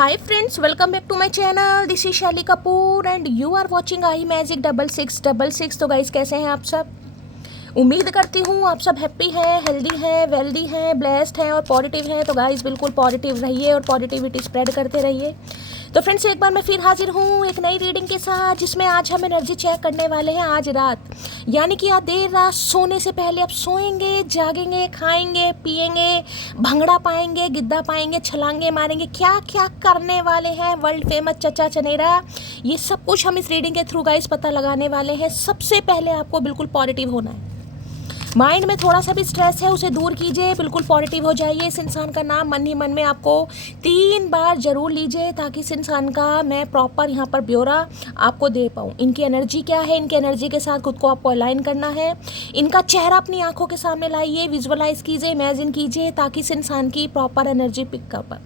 Hi friends, welcome back to my channel. This is Shelly Kapoor and you are watching I magic 6666। तो guys कैसे हैं आप सब? उम्मीद करती हूँ आप सब हैप्पी हैं, हेल्दी हैं, वेल्दी हैं, ब्लेस्ड हैं और पॉजिटिव हैं। तो गाइस बिल्कुल पॉजिटिव रहिए और पॉजिटिविटी स्प्रेड करते रहिए। तो फ्रेंड्स एक बार मैं फिर हाजिर हूँ एक नई रीडिंग के साथ, जिसमें आज हम एनर्जी चेक करने वाले हैं आज रात, यानी कि आज देर रात सोने से पहले आप सोएंगे, जागेंगे, खाएंगे, पिएंगे, भंगड़ा पाएंगे, गिद्दा पाएंगे, छलांगे मारेंगे, क्या क्या करने वाले हैं, वर्ल्ड फेमस चचा चनेरा, ये सब कुछ हम इस रीडिंग के थ्रू गाइस पता लगाने वाले हैं। सबसे पहले आपको बिल्कुल पॉजिटिव होना है। माइंड में थोड़ा सा भी स्ट्रेस है उसे दूर कीजिए, बिल्कुल पॉजिटिव हो जाइए। इस इंसान का नाम मन ही मन में आपको 3 बार जरूर लीजिए, ताकि इस इंसान का मैं प्रॉपर यहाँ पर ब्यौरा आपको दे पाऊँ। इनकी एनर्जी क्या है, इनकी एनर्जी के साथ खुद को आपको अलाइन करना है। इनका चेहरा अपनी आंखों के सामने लाइए, विजुअलाइज कीजिए, इमेजिन कीजिए, ताकि इस इंसान की प्रॉपर एनर्जी पिक कर पाए।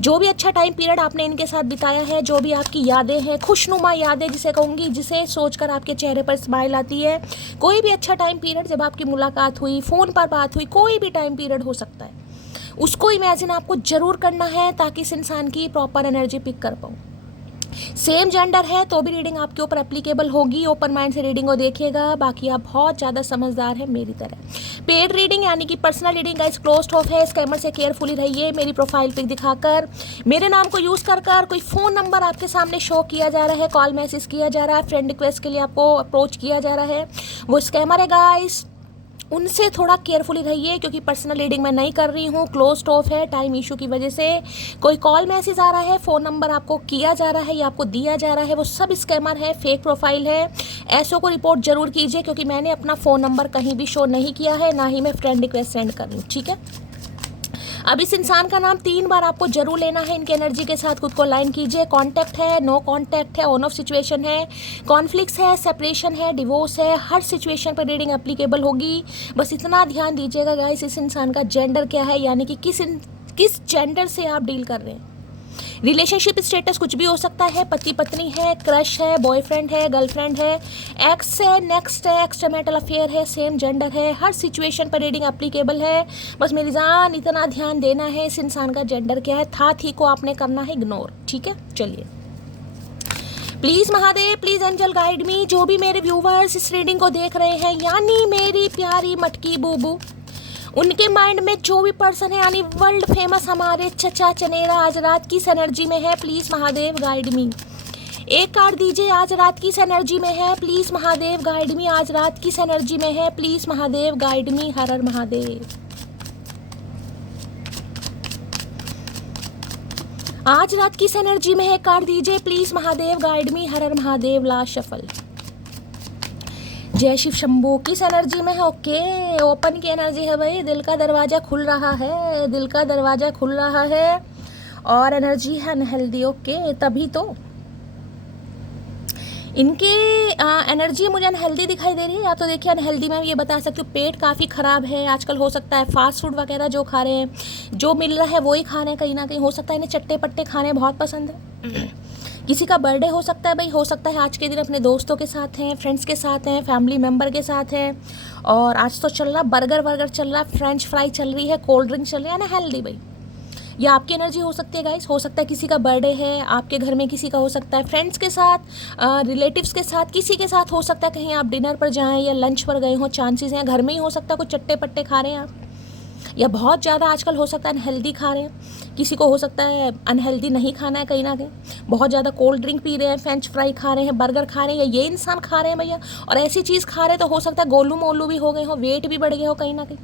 जो भी अच्छा टाइम पीरियड आपने इनके साथ बिताया है, जो भी आपकी यादें हैं, खुशनुमा यादें जिसे कहूँगी, जिसे सोचकर आपके चेहरे पर स्माइल आती है, कोई भी अच्छा टाइम पीरियड जब आपकी मुलाकात हुई, फ़ोन पर बात हुई, कोई भी टाइम पीरियड हो सकता है, उसको इमेजिन आपको ज़रूर करना है, ताकि इस इंसान की प्रॉपर एनर्जी पिक कर पाऊँ। सेम जेंडर है तो भी रीडिंग आपके ऊपर एप्लीकेबल होगी। ओपन माइंड से रीडिंग को देखिएगा, बाकी आप बहुत ज़्यादा समझदार हैं मेरी तरह। पेड रीडिंग यानी कि personal reading guys closed of है। स्कैमर से केयरफुली रहिए। मेरी प्रोफाइल पिक दिखाकर, मेरे नाम को यूज़ कर कोई फ़ोन नंबर आपके सामने शो किया जा रहा है, कॉल मैसेज किया जा रहा है, फ्रेंड रिक्वेस्ट के लिए आपको अप्रोच किया जा रहा है, वो स्कैमर है गाइस। उनसे थोड़ा केयरफुली रहिए, क्योंकि पर्सनल रीडिंग मैं नहीं कर रही हूँ, क्लोज्ड ऑफ है टाइम इशू की वजह से। कोई कॉल मैसेज आ रहा है, फ़ोन नंबर आपको किया जा रहा है या आपको दिया जा रहा है, वो सब स्कैमर है, फेक प्रोफाइल है। ऐसों को रिपोर्ट जरूर कीजिए, क्योंकि मैंने अपना फ़ोन नंबर कहीं भी शो नहीं किया है, ना ही मैं फ्रेंड रिक्वेस्ट सेंड कर रही हूँ, ठीक है। अब इस इंसान का नाम 3 बार आपको जरूर लेना है। इनकी एनर्जी के साथ खुद को अलाइन कीजिए। कॉन्टैक्ट है, नो कॉन्टैक्ट है, ऑन ऑफ सिचुएशन है, कॉन्फ्लिक्ट्स है, सेपरेशन है, डिवोर्स है, हर सिचुएशन पर रीडिंग एप्लीकेबल होगी। बस इतना ध्यान दीजिएगा गाइस, इस इंसान का जेंडर क्या है, यानी कि किस जेंडर से आप डील कर रहे हैं। रिलेशनशिप स्टेटस कुछ भी हो सकता है, पति पत्नी है, क्रश है, बॉयफ्रेंड है, गर्लफ्रेंड है, एक्स है, नेक्स्ट है, एक्सट्रामैरिटल अफेयर है, सेम जेंडर है, हर सिचुएशन पर रीडिंग एप्लीकेबल है। बस मेरी जान इतना ध्यान देना है, इस इंसान का जेंडर क्या है, था थी को आपने करना है इग्नोर, ठीक है। चलिए please Mahadev, please angel guide me. जो भी मेरे व्यूवर्स इस रीडिंग को देख रहे हैं, यानी मेरी प्यारी मटकी बूबू, उनके माइंड में जो भी पर्सन है, यानी वर्ल्ड फेमस हमारे चचा चनेरा आज रात किस एनर्जी में है, प्लीज़ महादेव गाइड मी। एक कार्ड दीजिए, आज रात किस एनर्जी में है, प्लीज़ महादेव गाइड मी। आज रात किस एनर्जी में है, प्लीज़ महादेव गाइड मी। हर हर महादेव। आज रात किस एनर्जी में है, कार्ड दीजिए please Mahadev guide me. Her her Mahadev. Last shuffle. जय शिव शंभू। किस एनर्जी में है? ओके, ओपन की एनर्जी है भाई। दिल का दरवाज़ा खुल रहा है, दिल का दरवाज़ा खुल रहा है और एनर्जी है अनहेल्दी। ओके, तभी तो इनकी एनर्जी मुझे अनहेल्दी दिखाई दे रही है। या तो देखिए अनहेल्दी में ये बता सकती हूँ, पेट काफ़ी ख़राब है आजकल। हो सकता है फास्ट फूड वगैरह जो खा रहे हैं, जो मिल रहा है वही खा रहे हैं, कहीं ना कहीं हो सकता है इन्हें चट्टे पट्टे खाने बहुत पसंद है। किसी का बर्थडे हो सकता है भाई, हो सकता है आज के दिन अपने दोस्तों के साथ हैं, फ्रेंड्स के साथ हैं, फैमिली मेम्बर के साथ हैं। और आज तो चल रहा बर्गर चल रहा, फ्रेंच फ्राई चल रही है, कोल्ड ड्रिंक चल रही है ना, हेल्दी भाई। या आपकी एनर्जी हो सकती है गाइस, हो सकता है किसी का बर्थडे है आपके घर में, किसी का हो सकता है फ्रेंड्स के साथ, रिलेटिव्स के साथ, किसी के साथ हो सकता है कहीं आप डिनर पर जाएं या लंच पर गए हो, चांसेस हैं। घर में ही हो सकता है कुछ चट्टे पट्टे खा रहे हैं आप, या बहुत ज़्यादा आजकल हो सकता है अनहेल्दी खा रहे हैं। किसी को हो सकता है अनहेल्दी नहीं खाना है, कहीं ना कहीं बहुत ज़्यादा कोल्ड ड्रिंक पी रहे हैं, फ्रेंच फ्राई खा रहे हैं, बर्गर खा रहे हैं, या ये इंसान खा रहे हैं भैया और ऐसी चीज़ खा रहे हैं, तो हो सकता है गोलू मोलू भी हो गए हो, वेट भी बढ़ गया हो कहीं ना कहीं।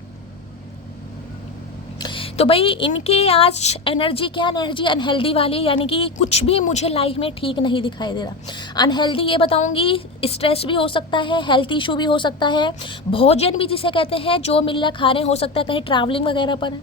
तो भाई इनकी आज एनर्जी क्या, एनर्जी अनहेल्दी वाली, यानी कि कुछ भी मुझे लाइफ में ठीक नहीं दिखाई दे रहा। अनहेल्दी ये बताऊंगी, स्ट्रेस भी हो सकता है, हेल्थ इशू भी हो सकता है, भोजन भी जिसे कहते हैं जो मिल रहा खा रहे हैं, हो सकता है कहीं ट्रैवलिंग वगैरह पर है,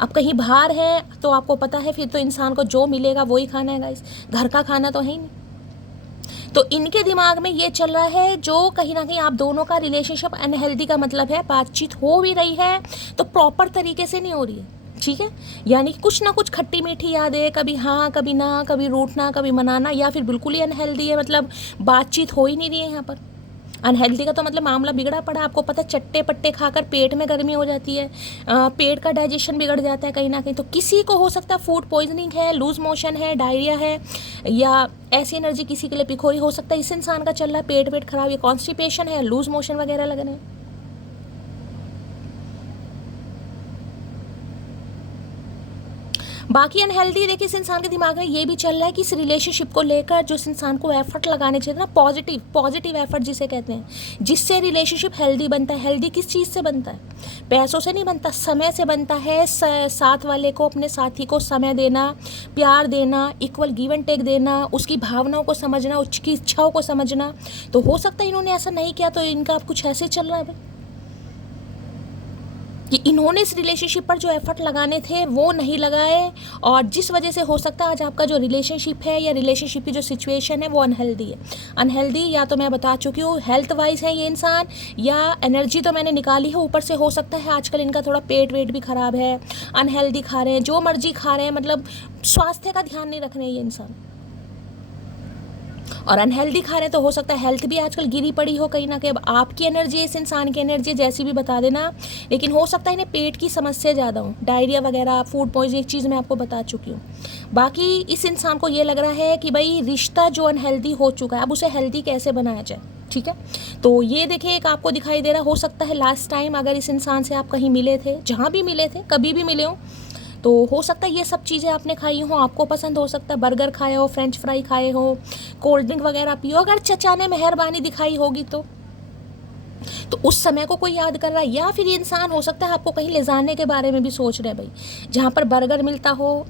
अब कहीं बाहर है, तो आपको पता है फिर तो इंसान को जो मिलेगा वही खाना है गाइस, घर का खाना तो है ही नहीं। तो इनके दिमाग में ये चल रहा है, जो कहीं ना कहीं आप दोनों का रिलेशनशिप अनहेल्दी का मतलब है, बातचीत हो भी रही है तो प्रॉपर तरीके से नहीं हो रही है, ठीक है। यानी कुछ ना कुछ खट्टी मीठी यादें, कभी हाँ कभी ना, कभी रूठना कभी मनाना, या फिर बिल्कुल ही अनहेल्दी है, मतलब बातचीत हो ही नहीं रही है यहाँ पर। अनहेल्दी का तो मतलब मामला बिगड़ा पड़ा, आपको पता है चट्टे पट्टे खाकर पेट में गर्मी हो जाती है, पेट का डाइजेशन बिगड़ जाता है कहीं ना कहीं। तो किसी को हो सकता है फूड पॉइजनिंग है, लूज मोशन है, डायरिया है, या ऐसी एनर्जी किसी के लिए पिखोरी हो सकता है। इस इंसान का चल रहा है पेट खराब, या कॉन्स्टिपेशन है, लूज मोशन वगैरह लग रहे हैं। बाकी अनहेल्दी देखिए इस इंसान के दिमाग में ये भी चल रहा है कि इस रिलेशनशिप को लेकर जो इस इंसान को एफर्ट लगाने चाहिए ना, पॉजिटिव एफर्ट जिसे कहते हैं, जिससे रिलेशनशिप हेल्दी बनता है। हेल्दी किस चीज़ से बनता है? पैसों से नहीं बनता, समय से बनता है। साथ वाले को, अपने साथी को समय देना, प्यार देना, इक्वल गिव एंड टेक देना, उसकी भावनाओं को समझना, उसकी इच्छाओं को समझना। तो हो सकता है इन्होंने ऐसा नहीं किया, तो इनका अब कुछ ऐसे चल रहा है भाई कि इन्होंने इस रिलेशनशिप पर जो एफर्ट लगाने थे वो नहीं लगाए, और जिस वजह से हो सकता है आज आपका जो रिलेशनशिप है या रिलेशनशिप की जो सिचुएशन है वो अनहेल्दी है। अनहेल्दी या तो मैं बता चुकी हूँ हेल्थ वाइज है ये इंसान, या एनर्जी तो मैंने निकाली है, ऊपर से हो सकता है आजकल इनका थोड़ा पेट वेट भी ख़राब है, अनहेल्दी खा रहे हैं, जो मर्जी खा रहे हैं, मतलब स्वास्थ्य का ध्यान नहीं रख रहे हैं ये इंसान, और अनहेल्दी खा रहे हैं। तो हो सकता है हेल्थ भी आजकल गिरी पड़ी हो कहीं ना कहीं। अब आपकी एनर्जी, इस इंसान की एनर्जी जैसी भी बता देना, लेकिन हो सकता है इन्हें पेट की समस्या ज़्यादा हो, डायरिया वगैरह, फूड पॉइजनिंग, एक चीज़ मैं आपको बता चुकी हूँ। बाकी इस इंसान को ये लग रहा है कि भाई रिश्ता जो अनहेल्दी हो चुका है, अब उसे हेल्दी कैसे बनाया जाए। ठीक है, तो ये देखिए एक आपको दिखाई दे रहा हो सकता है लास्ट टाइम अगर इस इंसान से आप कहीं मिले थे, जहाँ भी मिले थे, कभी भी मिले हो, तो हो सकता है ये सब चीज़ें आपने खाई हो, आपको पसंद हो सकता है, बर्गर खाए हो, फ्रेंच फ्राई खाए हो, कोल्ड ड्रिंक वगैरह पियो, अगर चचा ने मेहरबानी दिखाई होगी तो उस समय को कोई याद कर रहा है। या फिर ये इंसान हो सकता है आपको कहीं ले जाने के बारे में भी सोच रहे हैं भाई, जहाँ पर बर्गर मिलता हो,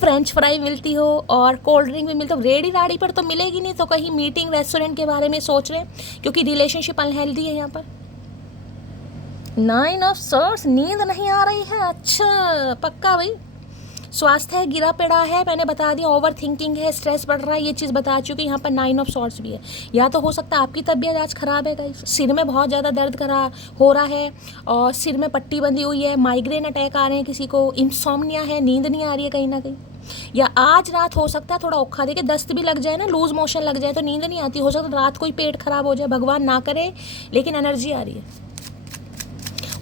फ्रेंच फ्राई मिलती हो और कोल्ड ड्रिंक भी मिलता हो। रेडी राड़ी पर तो मिलेगी नहीं, तो कहीं मीटिंग रेस्टोरेंट के बारे में सोच रहे हैं, क्योंकि रिलेशनशिप अनहेल्दी है यहाँ पर। 9 ऑफ सॉर्ड्स, नींद नहीं आ रही है, अच्छा पक्का भाई। स्वास्थ्य है गिरा पड़ा है, मैंने बता दिया, ओवर थिंकिंग है, स्ट्रेस बढ़ रहा है, ये चीज़ बता चुकी। यहाँ पर 9 ऑफ सॉर्ड्स भी है। या तो हो सकता है आपकी तबीयत आज ख़राब है गाइस, सिर में बहुत ज़्यादा दर्द हो रहा है, और सिर में पट्टी बंधी हुई है, माइग्रेन अटैक आ रहे हैं, किसी को इंसोम्निया है, नींद नहीं आ रही है कहीं ना कहीं। या आज रात हो सकता है थोड़ा औखा देखिए, दस्त भी लग जाए ना, लूज मोशन लग जाए तो नींद नहीं आती, हो सकता है रात को ही पेट खराब हो जाए, भगवान ना करे, लेकिन एनर्जी आ रही है।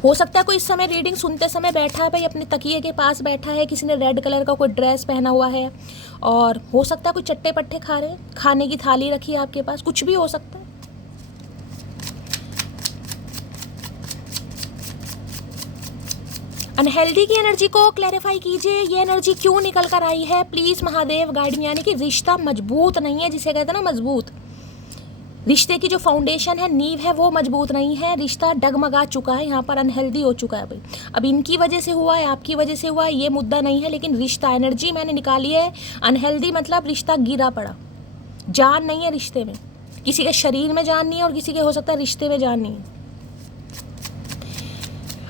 हो सकता है कोई इस समय रीडिंग सुनते समय बैठा है भाई, अपने तकिए के पास बैठा है, किसी ने रेड कलर का कोई ड्रेस पहना हुआ है, और हो सकता है कोई चट्टे पट्टे खा रहे हैं, खाने की थाली रखी है आपके पास, कुछ भी हो सकता है। अनहेल्दी की एनर्जी को क्लैरिफाई कीजिए, ये एनर्जी क्यों निकल कर आई है, प्लीज़ महादेव गाइड में। यानी कि रिश्ता मजबूत नहीं है, जिसे कहते हैं ना मजबूत, रिश्ते की जो फाउंडेशन है, नींव है, वो मजबूत नहीं है, रिश्ता डगमगा चुका है, यहाँ पर अनहेल्दी हो चुका है भाई। अब इनकी वजह से हुआ है, आपकी वजह से हुआ है, ये मुद्दा नहीं है, लेकिन रिश्ता, एनर्जी मैंने निकाली है। अनहेल्दी मतलब रिश्ता गिरा पड़ा, जान नहीं है रिश्ते में, किसी के शरीर में जान नहीं है और किसी के हो सकता है रिश्ते में जान नहीं है।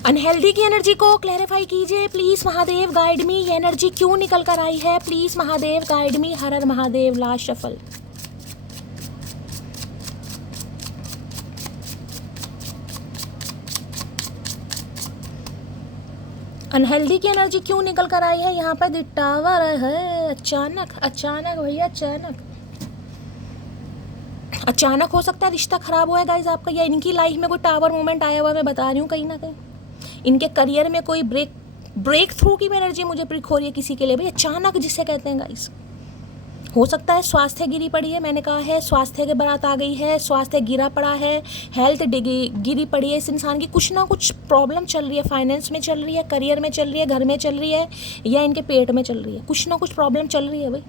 अनहेल्दी की एनर्जी को क्लैरिफाई कीजिए प्लीज़ महादेव गाइड मी, ये एनर्जी क्यों निकल कर आई है, please Mahadev guide me. Her her Mahadev, last shuffle. Unhealthy की एनर्जी क्यों निकल कर आई है यहाँ पर, द टावर है। अचानक भैया, अचानक हो सकता है रिश्ता खराब हुआ है गाइज आपका, या इनकी लाइफ में कोई टावर मोमेंट आया हुआ है, मैं बता रही हूँ कहीं ना कहीं इनके करियर में कोई ब्रेक थ्रू की एनर्जी मुझे प्रिक हो रही है किसी के लिए भी, अचानक जिसे कहते हैं गाइज। हो सकता है स्वास्थ्य गिरी पड़ी है, मैंने कहा है स्वास्थ्य के बारात आ गई है, स्वास्थ्य गिरा पड़ा है, हेल्थ गिरी पड़ी है इस इंसान की, कुछ ना कुछ प्रॉब्लम चल रही है, फाइनेंस में चल रही है, करियर में चल रही है, घर में चल रही है, या इनके पेट में चल रही है, कुछ ना कुछ प्रॉब्लम चल रही है भाई।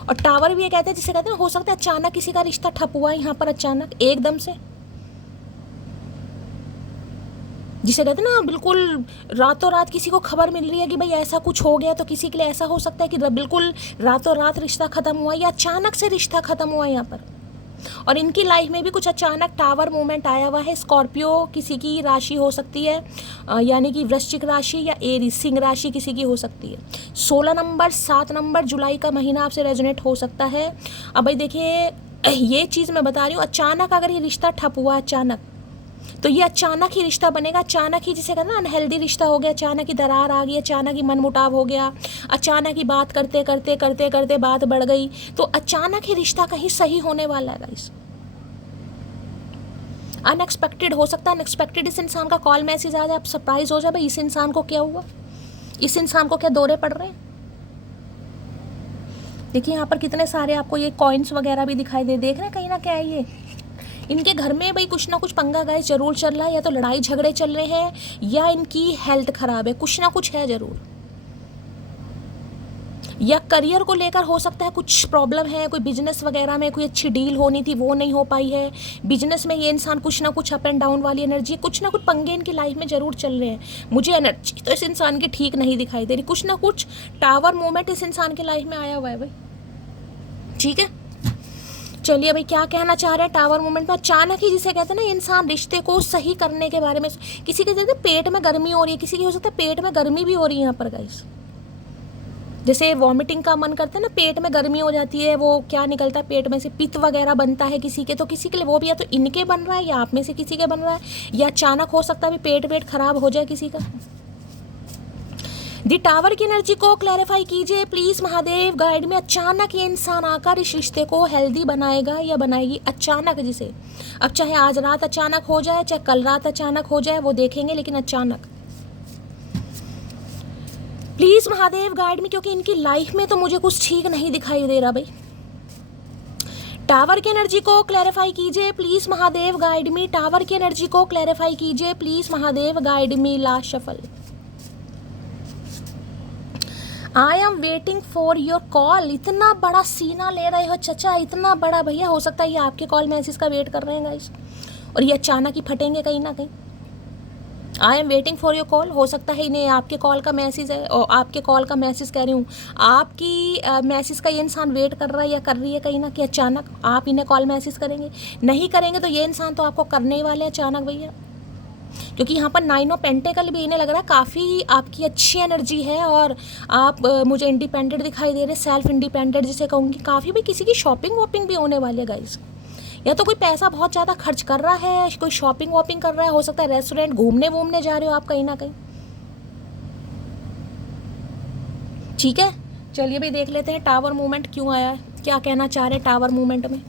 और टावर भी ये कहते हैं, जिसे कहते हैं हो सकता है अचानक किसी का रिश्ता ठप हुआ है यहाँ पर, अचानक एकदम से, जिसे कहते हैं ना बिल्कुल रातों रात किसी को खबर मिल रही है कि भाई ऐसा कुछ हो गया, तो किसी के लिए ऐसा हो सकता है कि बिल्कुल रातों रात रिश्ता ख़त्म हुआ या अचानक से रिश्ता ख़त्म हुआ यहाँ पर। और इनकी लाइफ में भी कुछ अचानक टावर मूवमेंट आया हुआ है। स्कॉर्पियो किसी की राशि हो सकती है, यानी कि वृश्चिक राशि, या एरीज सिंह राशि किसी की हो सकती है। 16 नंबर 7 नंबर जुलाई का महीना आपसे रेजोनेट हो सकता है। अब भाई देखिए ये चीज़ मैं बता रही हूँ, अचानक अगर ये रिश्ता ठप हुआ अचानक, तो ये अचानक ही रिश्ता बनेगा, अचानक ही जिसे कहते हैं ना अनहेल्दी रिश्ता हो गया, अचानक ही दरार आ गई, अचानक ही मनमुटाव हो गया, अचानक ही बात करते करते करते करते बात बढ़ गई, तो अचानक ही रिश्ता कहीं सही होने वाला है गाइस। अनएक्सपेक्टेड हो सकता है, अनएक्सपेक्टेड इस इंसान का कॉल मैसेज आ जाए, आप सरप्राइज हो जाए भाई इस इंसान को क्या हुआ, इस इंसान को क्या दौरे पड़ रहे हैं। देखिए यहाँ पर कितने सारे आपको ये कॉइन्स वगैरह भी दिखाई देख रहे हैं कहीं ना क्या है ये। इनके घर में भाई कुछ ना कुछ पंगा गाइस जरूर चल रहा है, या तो लड़ाई झगड़े चल रहे हैं या इनकी हेल्थ खराब है, कुछ ना कुछ है जरूर। या करियर को लेकर हो सकता है कुछ प्रॉब्लम है, कोई बिजनेस वगैरह में कोई अच्छी डील होनी थी वो नहीं हो पाई है, बिजनेस में ये इंसान कुछ ना कुछ अप एंड डाउन वाली एनर्जी, कुछ ना कुछ पंगे इनकी लाइफ में जरूर चल रहे हैं। मुझे एनर्जी तो इस इंसान की ठीक नहीं दिखाई दे रही, कुछ ना कुछ टावर मूवमेंट इस इंसान की लाइफ में आया हुआ है भाई। ठीक है, चलिए भाई क्या कहना चाह रहे हैं टावर मूवमेंट में। अचानक ही जिसे कहते हैं ना इंसान रिश्ते को सही करने के बारे में, किसी के कहते हैं पेट में गर्मी हो रही है, किसी की हो सकता है पेट में गर्मी भी हो रही है यहाँ पर गाइस, जैसे वॉमिटिंग का मन करता है ना, पेट में गर्मी हो जाती है, वो क्या निकलता है पेट में से, पित्त वगैरह बनता है किसी के, तो किसी के लिए वो भी या तो इनके बन रहा है या आप में से किसी के बन रहा है, या अचानक हो सकता है पेट वेट खराब हो जाए किसी का। दी टावर की एनर्जी को क्लैरिफाई कीजिए प्लीज महादेव गाइड में। अचानक ये इंसान आकर इस रिश्ते को हेल्दी बनाएगा या बनाएगी, अचानक जिसे, अब चाहे आज रात अचानक हो जाए चाहे कल रात अचानक हो जाए वो देखेंगे, लेकिन अचानक प्लीज महादेव गाइड में, क्योंकि इनकी लाइफ में तो मुझे कुछ ठीक नहीं दिखाई दे रहा भाई। टावर की एनर्जी को क्लैरिफाई कीजिए please Mahadev guide me. Tower की एनर्जी को क्लैरिफाई कीजिए please Mahadev guide me. Last shuffle. I am waiting for your call. इतना बड़ा सीना ले रहे हो चचा, इतना बड़ा भैया, हो सकता है ये आपके कॉल मैसेज का वेट कर रहे हैं गाइस, और ये अचानक ही फटेंगे कहीं ना कहीं। I am waiting for your call, हो सकता है इन्हें आपके कॉल का मैसेज है, और आपके कॉल का मैसेज कह रही हूँ, आपकी मैसेज का ये इंसान वेट कर रहा है या कर रही है कहीं ना, कि अचानक आप इन्हें कॉल मैसेज करेंगे। नहीं करेंगे तो ये इंसान तो आपको करने ही वाले हैं अचानक भैया, क्योंकि यहाँ पर 9 ऑफ पेंटिकल भी इन्हें लग रहा है काफ़ी आपकी अच्छी एनर्जी है, और आप मुझे इंडिपेंडेंट दिखाई दे रहे, सेल्फ इंडिपेंडेंट जिसे कहूँगी। काफ़ी भी किसी की शॉपिंग वॉपिंग भी होने वाली है गाइस, या तो कोई पैसा बहुत ज़्यादा खर्च कर रहा है, कोई शॉपिंग वॉपिंग कर रहा है, हो सकता है रेस्टोरेंट घूमने वूमने जा रहे हो आप कहीं ना कहीं। ठीक है, चलिए भाई देख लेते हैं टावर मूवमेंट क्यों आया है, क्या कहना चाह रहे हैं टावर मूवमेंट में।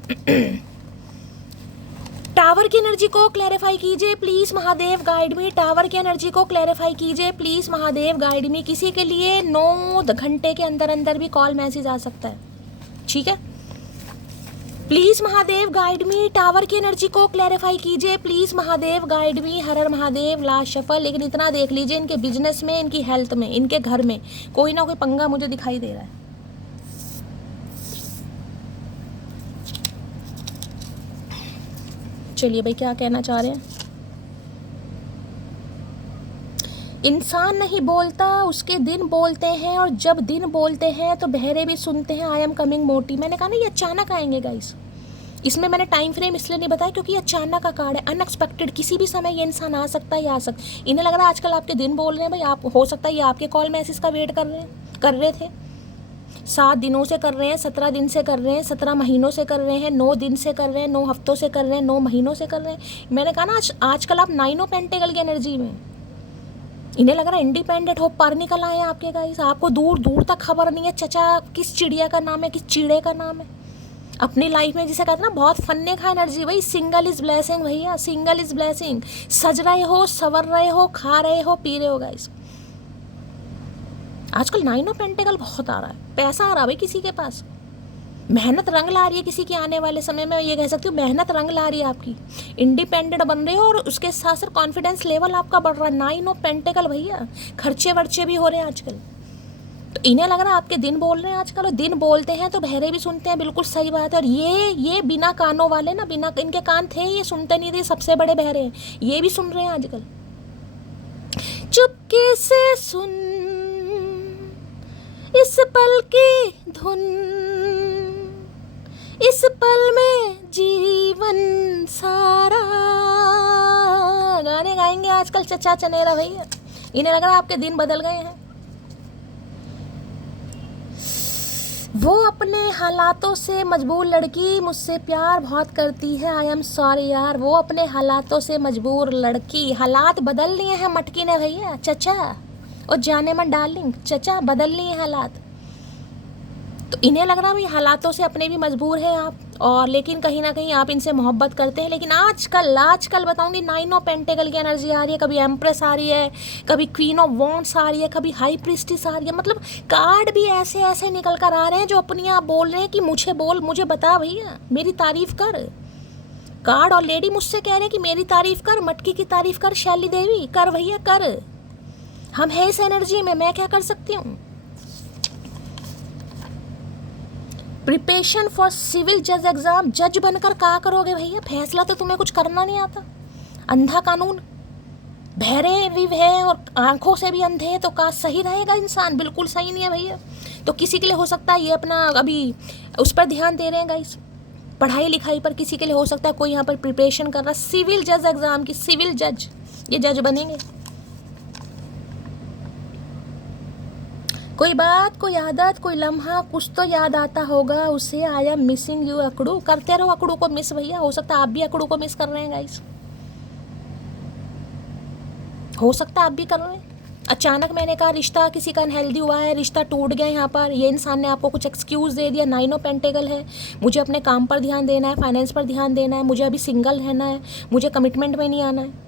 टावर की एनर्जी को क्लैरिफाई कीजिए please Mahadev guide me. Tower की एनर्जी को क्लैरिफाई कीजिए प्लीज महादेव गाइड मी। किसी के लिए 9 घंटे के अंदर अंदर भी कॉल मैसेज आ सकता है, ठीक है। Please Mahadev guide me. Tower की एनर्जी को क्लैरिफाई कीजिए please Mahadev guide me. Her her Mahadev. Last shuffle. लेकिन इतना देख लीजिए इनके बिजनेस में, इनकी हेल्थ में, इनके घर में कोई ना कोई पंगा मुझे दिखाई दे रहा है। चलिए भाई क्या कहना चाह रहे हैं। इंसान नहीं बोलता, उसके दिन बोलते हैं, और जब दिन बोलते हैं तो बहरे भी सुनते हैं। आई एम कमिंग मोटी। मैंने कहा ना ये अचानक आएंगे गाइस, इसमें मैंने टाइम फ्रेम इसलिए नहीं बताया क्योंकि अचानक का कार्ड है, अनएक्सपेक्टेड, किसी भी समय ये इंसान आ सकता है या आ सकता। इन्हें लग रहा है आजकल आपके दिन बोल रहे हैं भाई, आप हो सकता है ये आपके कॉल मैसेज का वेट कर रहे थे। 7 दिनों से कर रहे हैं, 17 दिन से कर रहे हैं, 17 महीनों से कर रहे हैं, 9 दिन से कर रहे हैं, 9 हफ्तों से कर रहे हैं, 9 महीनों से कर रहे हैं। मैंने कहा ना आजकल आप 9 ऑफ पेंटिकल की एनर्जी में, इन्हें लग रहा है इंडिपेंडेंट हो पर निकल आए हैं आपके गाइस। आपको दूर दूर तक खबर नहीं है चचा किस चिड़िया का नाम है, किस चीड़े का नाम है अपनी लाइफ में, जिसे कहते हैं ना बहुत फन्ने का एनर्जी। भाई सिंगल इज ब्लेसिंग भैया, सिंगल इज ब्लेसिंग। सज रहे हो, सवर रहे हो, खा रहे हो, पी रहे हो गाइस। आजकल 9 ऑफ पेंटिकल बहुत आ रहा है, पैसा आ रहा है भाई किसी के पास, मेहनत रंग ला रही है किसी के आने वाले समय में। ये कह सकती हूँ मेहनत रंग ला रही है आपकी, इंडिपेंडेंट बन रहे हो, और उसके साथ साथ कॉन्फिडेंस लेवल आपका बढ़ रहा है। 9 ऑफ पेंटिकल भैया, खर्चे वर्चे भी हो रहे हैं आजकल। तो इन्हें लग रहा है आपके दिन बोल रहे हैं आजकल, और दिन बोलते हैं तो बहरे भी सुनते हैं, बिल्कुल सही बात है। और ये बिना कानों वाले ना, बिना इनके कान थे ये सुनते नहीं थे, सबसे बड़े बहरे हैं, ये भी सुन रहे हैं आजकल। चुपके से सुन इस पल की धुन, इस पल में जीवन सारा। गाने गाएंगे आजकल चचा चनेरा भैया। इन्हें लग रहा है आपके दिन बदल गए हैं। वो अपने हालातों से मजबूर लड़की मुझसे प्यार बहुत करती है। आई एम सॉरी यार, वो अपने हालातों से मजबूर लड़की, हालात बदल लिए हैं मटकी ने भैया, चचा और जाने मन डार्लिंग, चचा बदल लिए हालात। तो इन्हें लग रहा है भाई हालातों से अपने भी मजबूर हैं आप, और लेकिन कहीं ना कहीं आप इनसे मोहब्बत करते हैं। लेकिन आजकल बताऊंगी 9 ऑफ पेंटेकल की एनर्जी आ रही है, कभी एम्प्रेस आ रही है, कभी क्वीन ऑफ वॉन्ड्स आ रही है, कभी हाई प्रीस्टिस आ रही है। मतलब कार्ड भी ऐसे ऐसे निकल कर आ रहे हैं जो अपनी आप बोल रहे हैं कि मुझे बोल, मुझे बता भैया, मेरी तारीफ कर। कार्ड और लेडी मुझसे कह रहे हैं कि मेरी तारीफ कर, मटकी की तारीफ कर शैली देवी, कर भैया कर। हम है इस एनर्जी में, मैं क्या कर सकती हूँ। प्रिपरेशन फॉर सिविल जज एग्जाम, जज बनकर क्या करोगे भैया, फैसला तो तुम्हें कुछ करना नहीं आता। अंधा कानून, बहरे भी है और आंखों से भी अंधे हैं, तो का सही रहेगा इंसान, बिल्कुल सही नहीं है भैया। तो किसी के लिए हो सकता है ये अपना अभी उस पर ध्यान दे रहे हैं गाइस, पढ़ाई लिखाई पर। किसी के लिए हो सकता है कोई यहाँ पर प्रिपरेशन कर रहा है सिविल जज एग्जाम की, सिविल जज, ये जज बनेंगे। कोई बात, कोई आदत, कोई लम्हा कुछ तो याद आता होगा उसे, आई एम मिसिंग यू अकड़ू। करते रहो अकड़ू को मिस भैया, हो सकता है आप भी अकड़ू को मिस कर रहे हैं गाइस, हो सकता है आप भी कर रहे हैं। अचानक मैंने कहा रिश्ता किसी का अनहेल्दी हुआ है, रिश्ता टूट गया यहाँ पर, ये इंसान ने आपको कुछ एक्सक्यूज़ दे दिया। 9 ऑफ पेंटेकल है, मुझे अपने काम पर ध्यान देना है, फाइनेंस पर ध्यान देना है, मुझे अभी सिंगल रहना है, मुझे कमिटमेंट में नहीं आना है।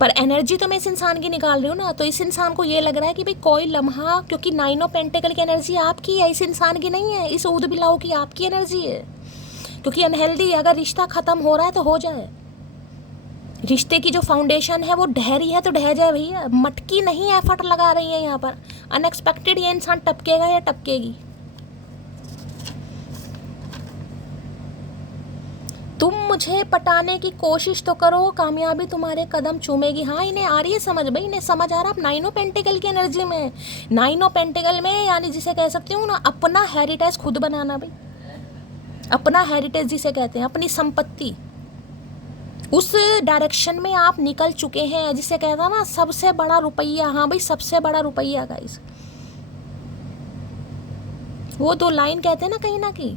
पर एनर्जी तो मैं इस इंसान की निकाल रही हूँ ना, तो इस इंसान को ये लग रहा है कि भाई कोई लम्हा, क्योंकि 9 ऑफ पेंटेकल की एनर्जी आपकी है, इस इंसान की नहीं है, इस ऊद बिलाऊ की आपकी एनर्जी है। क्योंकि अनहेल्दी अगर रिश्ता ख़त्म हो रहा है तो हो जाए, रिश्ते की जो फाउंडेशन है वो ढह रही है तो ढह जाए भैया। मटकी नहीं एफर्ट लगा रही है यहाँ पर, अनएक्सपेक्टेड ये इंसान टपकेगा या टपकेगी। तुम मुझे पटाने की कोशिश तो करो, कामयाबी तुम्हारे कदम चूमेगी। हाँ इन्हें आ रही है समझ भाई, इन्हें समझ आ रहा है। 9 ऑफ पेंटिकल की एनर्जी में, 9 ऑफ पेंटिकल में यानी जिसे कह सकती हूँ ना, अपना हेरिटेज खुद बनाना भाई, अपना हेरिटेज जिसे कहते हैं, अपनी संपत्ति, उस डायरेक्शन में आप निकल चुके हैं। जिसे कहता है ना सबसे बड़ा रुपया, हाँ भाई सबसे बड़ा रुपया गाइस। वो 2 लाइन कहते हैं ना कहीं ना कहीं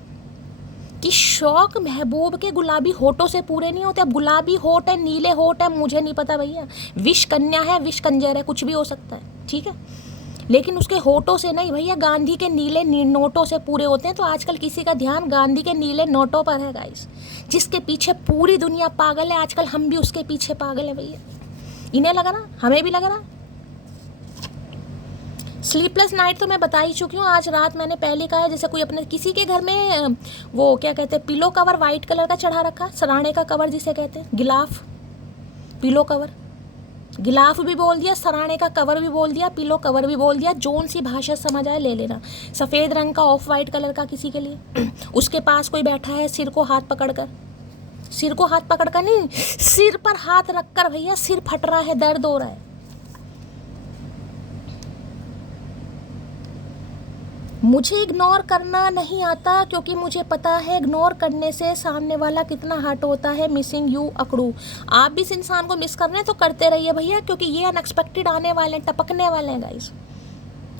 कि शौक महबूब के गुलाबी होठों से पूरे नहीं होते। अब गुलाबी होठ है, नीले होठ है, मुझे नहीं पता भैया, विष कन्या है, विष कंजर है, कुछ भी हो सकता है, ठीक है, लेकिन उसके होठों से नहीं भैया, गांधी के नीले नोटों से पूरे होते हैं। तो आजकल किसी का ध्यान गांधी के नीले नोटों पर है गाइस, जिसके पीछे पूरी दुनिया पागल है आजकल, हम भी उसके पीछे पागल है भैया। इन्हें लग रहा, हमें भी लग रहा। स्लीपलेस नाइट तो मैं बता ही चुकी हूँ। आज रात मैंने पहले कहा है, जैसे कोई अपने किसी के घर में वो क्या कहते हैं, पिलो कवर वाइट कलर का चढ़ा रखा, सराहने का कवर जिसे कहते हैं, गिलाफ, पिलो कवर, गिलाफ भी बोल दिया, सराहने का कवर भी बोल दिया, पिलो कवर भी बोल दिया, जोन सी भाषा समझ आए ले लेना। सफ़ेद रंग का ऑफ वाइट कलर का किसी के लिए, उसके पास कोई बैठा है, सिर को हाथ पकड़कर, सिर को हाथ पकड़कर नहीं, सिर पर हाथ रखकर भैया, सिर फट रहा है, दर्द हो रहा है। मुझे इग्नोर करना नहीं आता, क्योंकि मुझे पता है इग्नोर करने से सामने वाला कितना हर्ट होता है। मिसिंग यू अकड़ू। आप भी इस इंसान को मिस कर रहे हैं तो करते रहिए भैया, क्योंकि ये अनएक्सपेक्टेड आने वाले हैं, टपकने वाले हैं गाइस,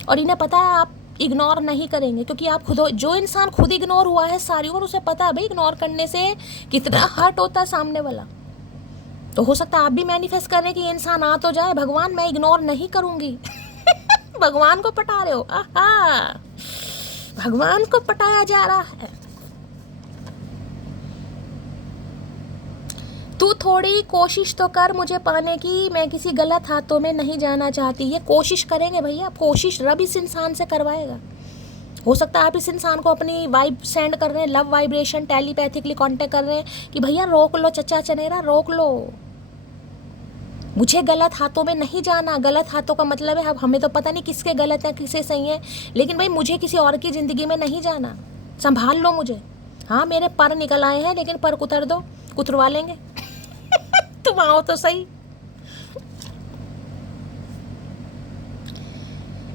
और इन्हें पता है आप इग्नोर नहीं करेंगे, क्योंकि आप खुद, जो इंसान खुद इग्नोर हुआ है सारी उम्र, उसे पता है भाई इग्नोर करने से कितना हर्ट होता है सामने वाला। तो हो सकता है आप भी मैनिफेस्ट करें कि ये इंसान आ तो जाए, भगवान मैं इग्नोर नहीं करूँगी। भगवान को पटा रहे हो, आहा, भगवान को पटाया जा रहा है। तू थोड़ी कोशिश तो कर मुझे पाने की, मैं किसी गलत हाथों में नहीं जाना चाहती। ये कोशिश करेंगे भैया, कोशिश रब इस इंसान से करवाएगा। हो सकता है आप इस इंसान को अपनी वाइब सेंड कर रहे हैं, लव वाइब्रेशन, टेलीपैथिकली कांटेक्ट कर रहे हैं कि भैया रोक लो चचा चनेरा, रोक लो, मुझे गलत हाथों में नहीं जाना। गलत हाथों का मतलब है अब हमें तो पता नहीं किसके गलत है किसके सही है, लेकिन भाई मुझे किसी और की ज़िंदगी में नहीं जाना, संभाल लो मुझे। हाँ मेरे पर निकल आए हैं, लेकिन पर कुतर दो, कुतरवा लेंगे। तुम आओ तो सही।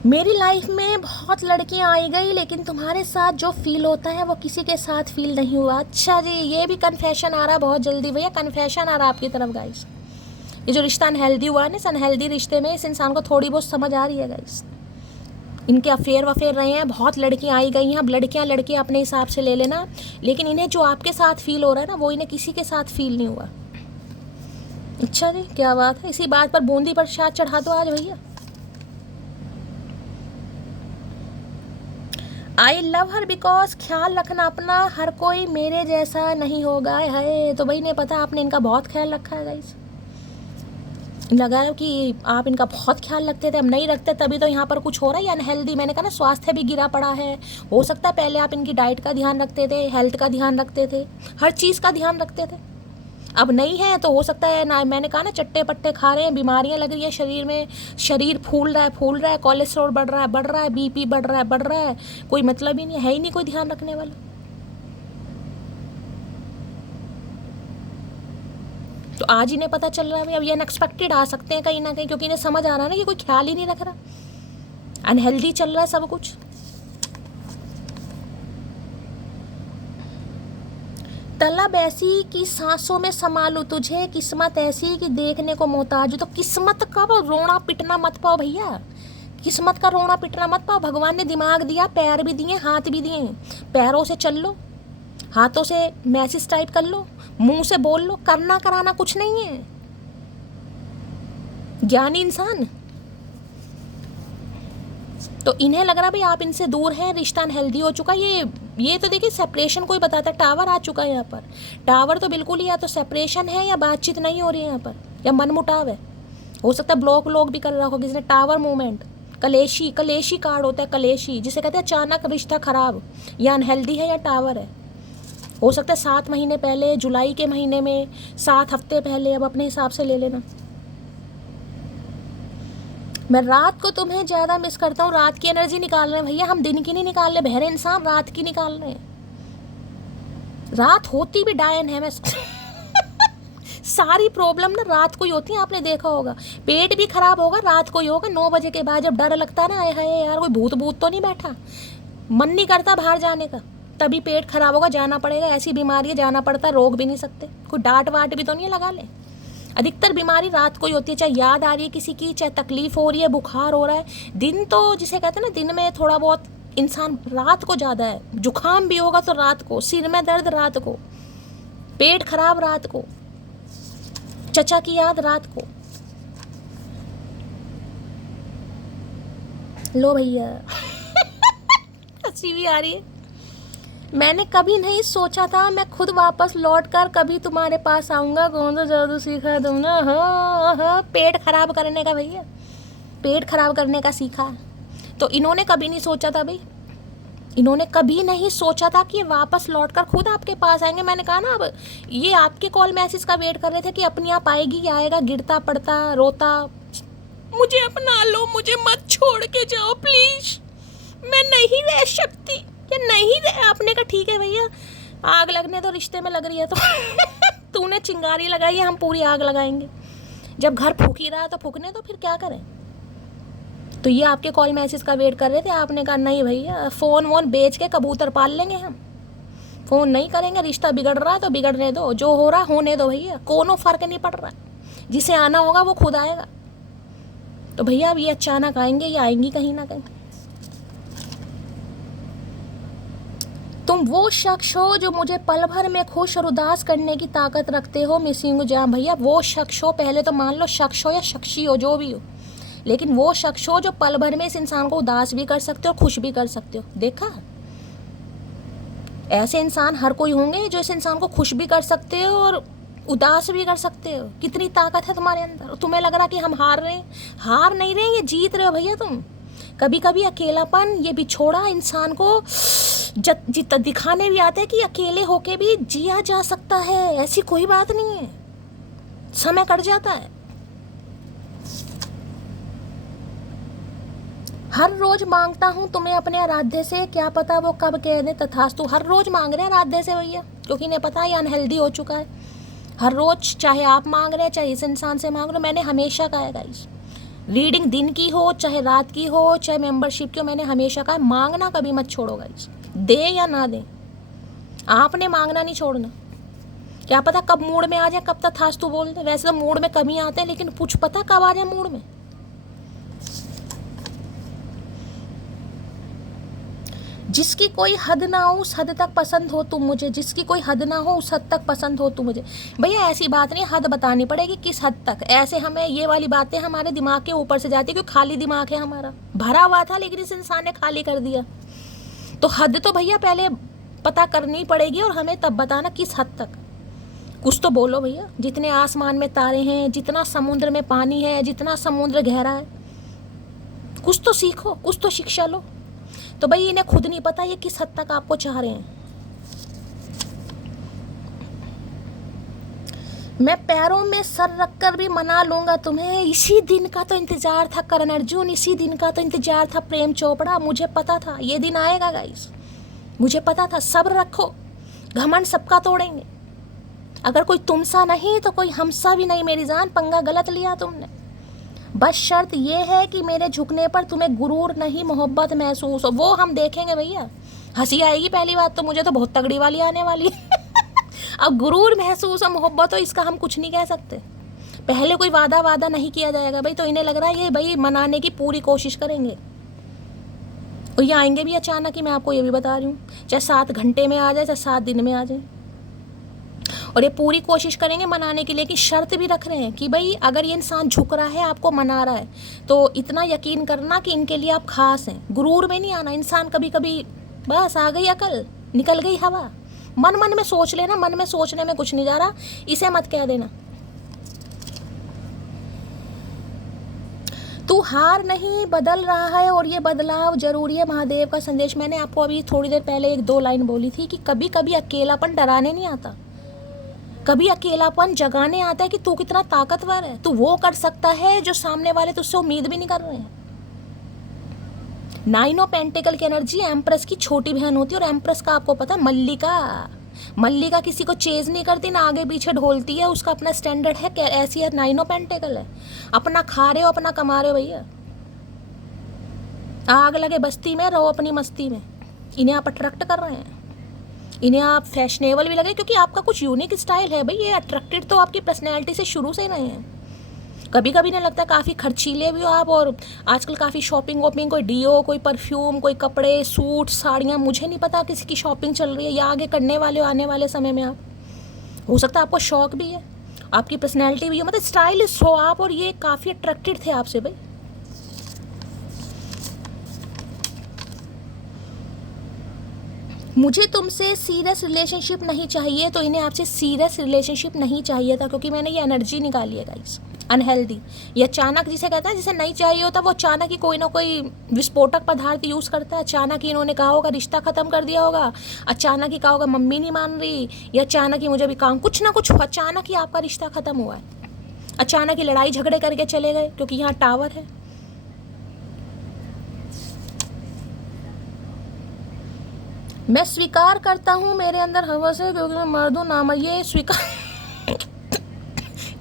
मेरी लाइफ में बहुत लड़कियां आई गई, लेकिन तुम्हारे साथ जो फील होता है वो किसी के साथ फील नहीं हुआ। अच्छा जी, ये भी कन्फेशन आ रहा बहुत जल्दी भैया, कन्फेशन आ रहा आपकी तरफ गाइस। ये जो रिश्ता अनहेल्दी हुआ है ना, इस अनहेल्दी रिश्ते में इस इंसान को थोड़ी बहुत समझ आ रही है गाइस। इनके अफेयर वफेयर रहे हैं, बहुत लड़कियां आई गई हैं। अब लड़कियां अपने हिसाब से ले लेना, लेकिन इन्हें जो आपके साथ फील हो रहा है ना, वो इन्हें किसी के साथ फील नहीं हुआ। अच्छा जी, क्या बात है, इसी बात पर बूंदी प्रसाद चढ़ा दो आज भैया। आई लव हर बिकॉज ख्याल रखना अपना, हर कोई मेरे जैसा नहीं होगा है। तो भाई नहीं पता आपने इनका बहुत ख्याल रखा है गाइस, लगा है कि आप इनका बहुत ख्याल रखते थे, अब नहीं रखते तभी तो यहाँ पर कुछ हो रहा है। अनहेल्दी, मैंने कहा ना स्वास्थ्य भी गिरा पड़ा है। हो सकता है पहले आप इनकी डाइट का ध्यान रखते थे, हेल्थ का ध्यान रखते थे, हर चीज़ का ध्यान रखते थे, अब नहीं है तो हो सकता है ना, मैंने कहा ना चट्टे पट्टे खा रहे हैं, बीमारियां लग रही है शरीर में, शरीर फूल रहा है, कोलेस्ट्रॉल बढ़ रहा है, बीपी बढ़ रहा है, कोई मतलब ही नहीं है ही नहीं कोई ध्यान रखने वाला। तो आज इन्हें पता चल रहा है, अब ये अनएक्सपेक्टेड आ सकते हैं कहीं ना कहीं, क्योंकि इन्हें समझ आ रहा है ना कि कोई ख्याल ही नहीं रख रहा, अनहेल्दी चल रहा है सब कुछ। तलब ऐसी कि सांसों में संभालू तुझे, किस्मत ऐसी कि देखने को मोहताज हूं। तो किस्मत का वो रोना पिटना मत पाओ भैया, किस्मत का रोना पिटना मत पाओ। भगवान ने दिमाग दिया, पैर भी दिए, हाथ भी दिए, पैरों से चल लो, हाथों से मैसेज टाइप कर लो, मुंह से बोल लो, करना कराना कुछ नहीं है। ज्ञानी इंसान, तो इन्हें लग रहा भाई आप इनसे दूर हैं, रिश्ता अनहेल्दी हो चुका। ये तो देखिए सेपरेशन कोई बताता है, टावर आ चुका है यहाँ पर, टावर तो बिल्कुल ही या तो सेपरेशन है या बातचीत नहीं हो रही है यहाँ पर, या मनमुटाव है। हो सकता है ब्लॉक लोग भी कर रहा हो किसी ने, टावर मूवमेंट, कलेशी कार्ड होता है, कलेशी जिसे कहते हैं अचानक रिश्ता खराब, या अनहेल्दी है या टावर है। हो सकता है 7 महीने पहले, जुलाई के महीने में, 7 हफ्ते पहले, अब अपने हिसाब से ले लेना। मैं रात को तुम्हें ज़्यादा मिस करता हूँ, रात की एनर्जी निकाल रहे हैं भैया हम, दिन की नहीं निकाल रहे, बहरे इंसान रात की निकाल रहे हैं। रात होती भी डायन है मैं सारी प्रॉब्लम ना रात को ही होती है, आपने देखा होगा। पेट भी खराब होगा रात को ही होगा, 9 बजे के बाद जब डर लगता है ना, आए यार कोई भूत तो नहीं बैठा, मन नहीं करता बाहर जाने का, तभी पेट खराब होगा, जाना पड़ेगा। ऐसी बीमारी है जाना पड़ता, रोक भी नहीं सकते, कोई डांट वाट भी तो नहीं लगा ले। अधिकतर बीमारी रात को ही होती है, चाहे याद आ रही है किसी की, चाहे तकलीफ हो रही है, बुखार हो रहा है। दिन तो जिसे कहते हैं ना, दिन में थोड़ा बहुत इंसान, रात को ज़्यादा है। जुकाम भी होगा तो रात को, सिर में दर्द रात को, पेट खराब रात को, चचा की याद रात को। लो भैया हंसी भी आ रही है। मैंने कभी नहीं सोचा था मैं खुद वापस लौट कर कभी तुम्हारे पास आऊँगा, कौन सा जादू सीखा तुमने। हाँ, पेट खराब करने का भैया, पेट खराब करने का सीखा। तो इन्होंने कभी नहीं सोचा था भाई, इन्होंने कभी नहीं सोचा था कि ये वापस लौट कर खुद आपके पास आएंगे। मैंने कहा ना, अब ये आपके कॉल मैसेज का वेट कर रहे थे कि अपनी आप आएगी, आएगा, गिरता पड़ता रोता, मुझे अपना लो, मुझे मत छोड़ के जाओ प्लीज, मैं नहीं रह सकती, या नहीं रहे। आपने कहा ठीक है भैया, आग लगने तो रिश्ते में लग रही है तो तूने चिंगारी लगाई है, हम पूरी आग लगाएंगे। जब घर फूक ही रहा है तो फूकने तो फिर क्या करें। तो ये आपके कॉल मैसेज का वेट कर रहे थे, आपने कहा नहीं भैया, फ़ोन वोन बेच के कबूतर पाल लेंगे हम, फ़ोन नहीं करेंगे, रिश्ता बिगड़ रहा है तो बिगड़ने दो, जो हो रहा होने दो भैया, कोनो फ़र्क नहीं पड़ रहा, जिसे आना होगा वो खुद आएगा। तो भैया अब ये अचानक आएंगे, ये आएंगी कहीं ना कहीं। तुम वो शख्स हो जो मुझे पल भर में खुश और उदास करने की ताकत रखते हो, मिसिंग जाम। भैया वो शख्स हो, पहले तो मान लो शख्स हो या शख्सी हो, जो भी हो, लेकिन वो शख्स हो जो पल भर में इस इंसान को उदास भी कर सकते हो, खुश भी कर सकते हो। देखा, ऐसे इंसान हर कोई होंगे जो इस इंसान को खुश भी कर सकते हो और उदास भी कर सकते हो। कितनी ताकत है तुम्हारे अंदर। तुम्हें लग रहा कि हम हार रहे हैं, हार नहीं रहे, ये जीत रहे हो भैया तुम। कभी कभी अकेलापन, ये बिछोड़ा इंसान को जितना दिखाने भी आते हैं कि अकेले होके भी जिया जा सकता है, ऐसी कोई बात नहीं है, समय कट जाता है। हर रोज मांगता हूँ तुम्हें अपने आराध्य से, क्या पता वो कब कह दे तथास्तु। हर रोज मांग रहे हैं आराध्य से भैया, क्योंकि इन्हें पता है ये अनहेल्दी हो चुका है। हर रोज, चाहे आप मांग रहे हैं, चाहे इस इंसान से मांग रहे हो। मैंने हमेशा कहा है गाइस, रीडिंग दिन की हो चाहे रात की हो, चाहे मेंबरशिप की हो, मैंने हमेशा कहा मांगना कभी मत छोड़ो गाइस, दे या ना दे, आपने मांगना नहीं छोड़ना। क्या पता कब मूड में आ जाए, कब तथास्तु बोल दे। वैसे तो मूड में कम ही आते हैं, लेकिन कुछ पता कब आ जाए मूड में। जिसकी कोई हद ना हो उस हद तक पसंद हो तुम मुझे, जिसकी कोई हद ना हो उस हद तक पसंद हो तुम मुझे। भैया ऐसी बात नहीं, हद बतानी पड़ेगी किस हद तक। ऐसे हमें ये वाली बातें हमारे दिमाग के ऊपर से जाती है, क्योंकि खाली दिमाग है हमारा, भरा हुआ था लेकिन इस इंसान ने खाली कर दिया। तो हद तो भैया पहले पता करनी पड़ेगी, और हमें तब बताना किस हद तक। कुछ तो बोलो भैया। जितने आसमान में तारे हैं, जितना समुद्र में पानी है, जितना समुद्र गहरा है, कुछ तो सीखो, कुछ तो शिक्षा लो। तो भाई इन्हें खुद नहीं पता ये किस हद तक आपको चाह रहे हैं। मैं पैरों में सर रखकर भी मना लूंगा तुम्हें, इसी दिन का तो इंतजार था करण अर्जुन, इसी दिन का तो इंतजार था प्रेम चोपड़ा। मुझे पता था ये दिन आएगा गाइस, मुझे पता था। सब्र रखो, घमंड सबका तोड़ेंगे। अगर कोई तुमसा नहीं तो कोई हमसा भी नहीं मेरी जान। पंगा गलत लिया तुमने। बस शर्त ये है कि मेरे झुकने पर तुम्हें गुरूर नहीं मोहब्बत महसूस हो। वो हम देखेंगे भैया। हंसी आएगी पहली बात तो, मुझे तो बहुत तगड़ी वाली आने वाली है। अब गुरूर महसूस हो, मोहब्बत हो, इसका हम कुछ नहीं कह सकते। पहले कोई वादा नहीं किया जाएगा भाई। तो इन्हें लग रहा है ये भाई मनाने की पूरी कोशिश करेंगे, और ये आएंगे भी अचानक ही। मैं आपको ये भी बता रही हूँ, चाहे 7 घंटे में आ जाए, चाहे 7 दिन में आ जाए, और ये पूरी कोशिश करेंगे मनाने के लिए। कि शर्त भी रख रहे हैं कि भाई अगर ये इंसान झुक रहा है, आपको मना रहा है, तो इतना यकीन करना कि इनके लिए आप खास हैं। गुरूर में नहीं आना। इंसान कभी कभी बस आ गई अकल, निकल गई हवा, मन में सोच लेना। मन में सोचने में कुछ नहीं जा रहा, इसे मत कह देना। तू हार नहीं, बदल रहा है, और ये बदलाव जरूरी है। महादेव का संदेश। मैंने आपको अभी थोड़ी देर पहले 1-2 लाइन बोली थी कि कभी कभी अकेलापन डराने नहीं आता, कभी अकेलापन जगाने आता है कि तू कितना ताकतवर है, तू वो कर सकता है जो सामने वाले तुझसे उम्मीद भी नहीं कर रहे हैं। 9 ऑफ पेंटिकल की एनर्जी एम्प्रेस की छोटी बहन होती है, और एम्प्रेस का आपको पता, मल्लिका किसी को चेज नहीं करती, ना आगे पीछे ढोलती है, उसका अपना स्टैंडर्ड है। ऐसी है 9 ऑफ पेंटिकल है। अपना खा रहे हो, अपना कमा रहे हो भैया। आग लगे बस्ती में, रहो अपनी मस्ती में। इन्हें आप अट्रैक्ट कर रहे हैं, इन्हें आप फैशनेबल भी लगे, क्योंकि आपका कुछ यूनिक स्टाइल है भाई। ये अट्रैक्टेड तो आपकी पर्सनैलिटी से शुरू से ही रहे हैं। कभी कभी नहीं लगता काफ़ी खर्चीले भी हो आप, और आजकल काफ़ी शॉपिंग वॉपिंग, कोई डीओ, कोई परफ्यूम, कोई कपड़े, सूट, साड़ियाँ, मुझे नहीं पता किसी की शॉपिंग चल रही है या आगे करने वाले हो आने वाले समय में। आप हो सकता है आपको शौक भी है, आपकी पर्सनैलिटी भी हो, मतलब स्टाइलिश हो आप, और ये काफ़ी अट्रैक्टेड थे आपसे भाई। मुझे तुमसे सीरियस रिलेशनशिप नहीं चाहिए, तो इन्हें आपसे सीरियस रिलेशनशिप नहीं चाहिए था, क्योंकि मैंने ये एनर्जी निकाली है गाइस। अनहेल्दी, ये अचानक जिसे कहते हैं, जिसे नहीं चाहिए होता, वो अचानक ही कोई ना कोई विस्फोटक पदार्थ यूज़ करता है। अचानक ही इन्होंने कहा होगा रिश्ता ख़त्म कर दिया होगा, अचानक ही कहा होगा मम्मी नहीं मान रही, या अचानक ही मुझे भी काम, कुछ ना कुछ अचानक ही आपका रिश्ता ख़त्म हुआ है। अचानक ही लड़ाई झगड़े करके चले गए, क्योंकि यहाँ टावर है। मैं स्वीकार करता हूँ मेरे अंदर हवस है, क्योंकि मैं मर्द हूँ ना।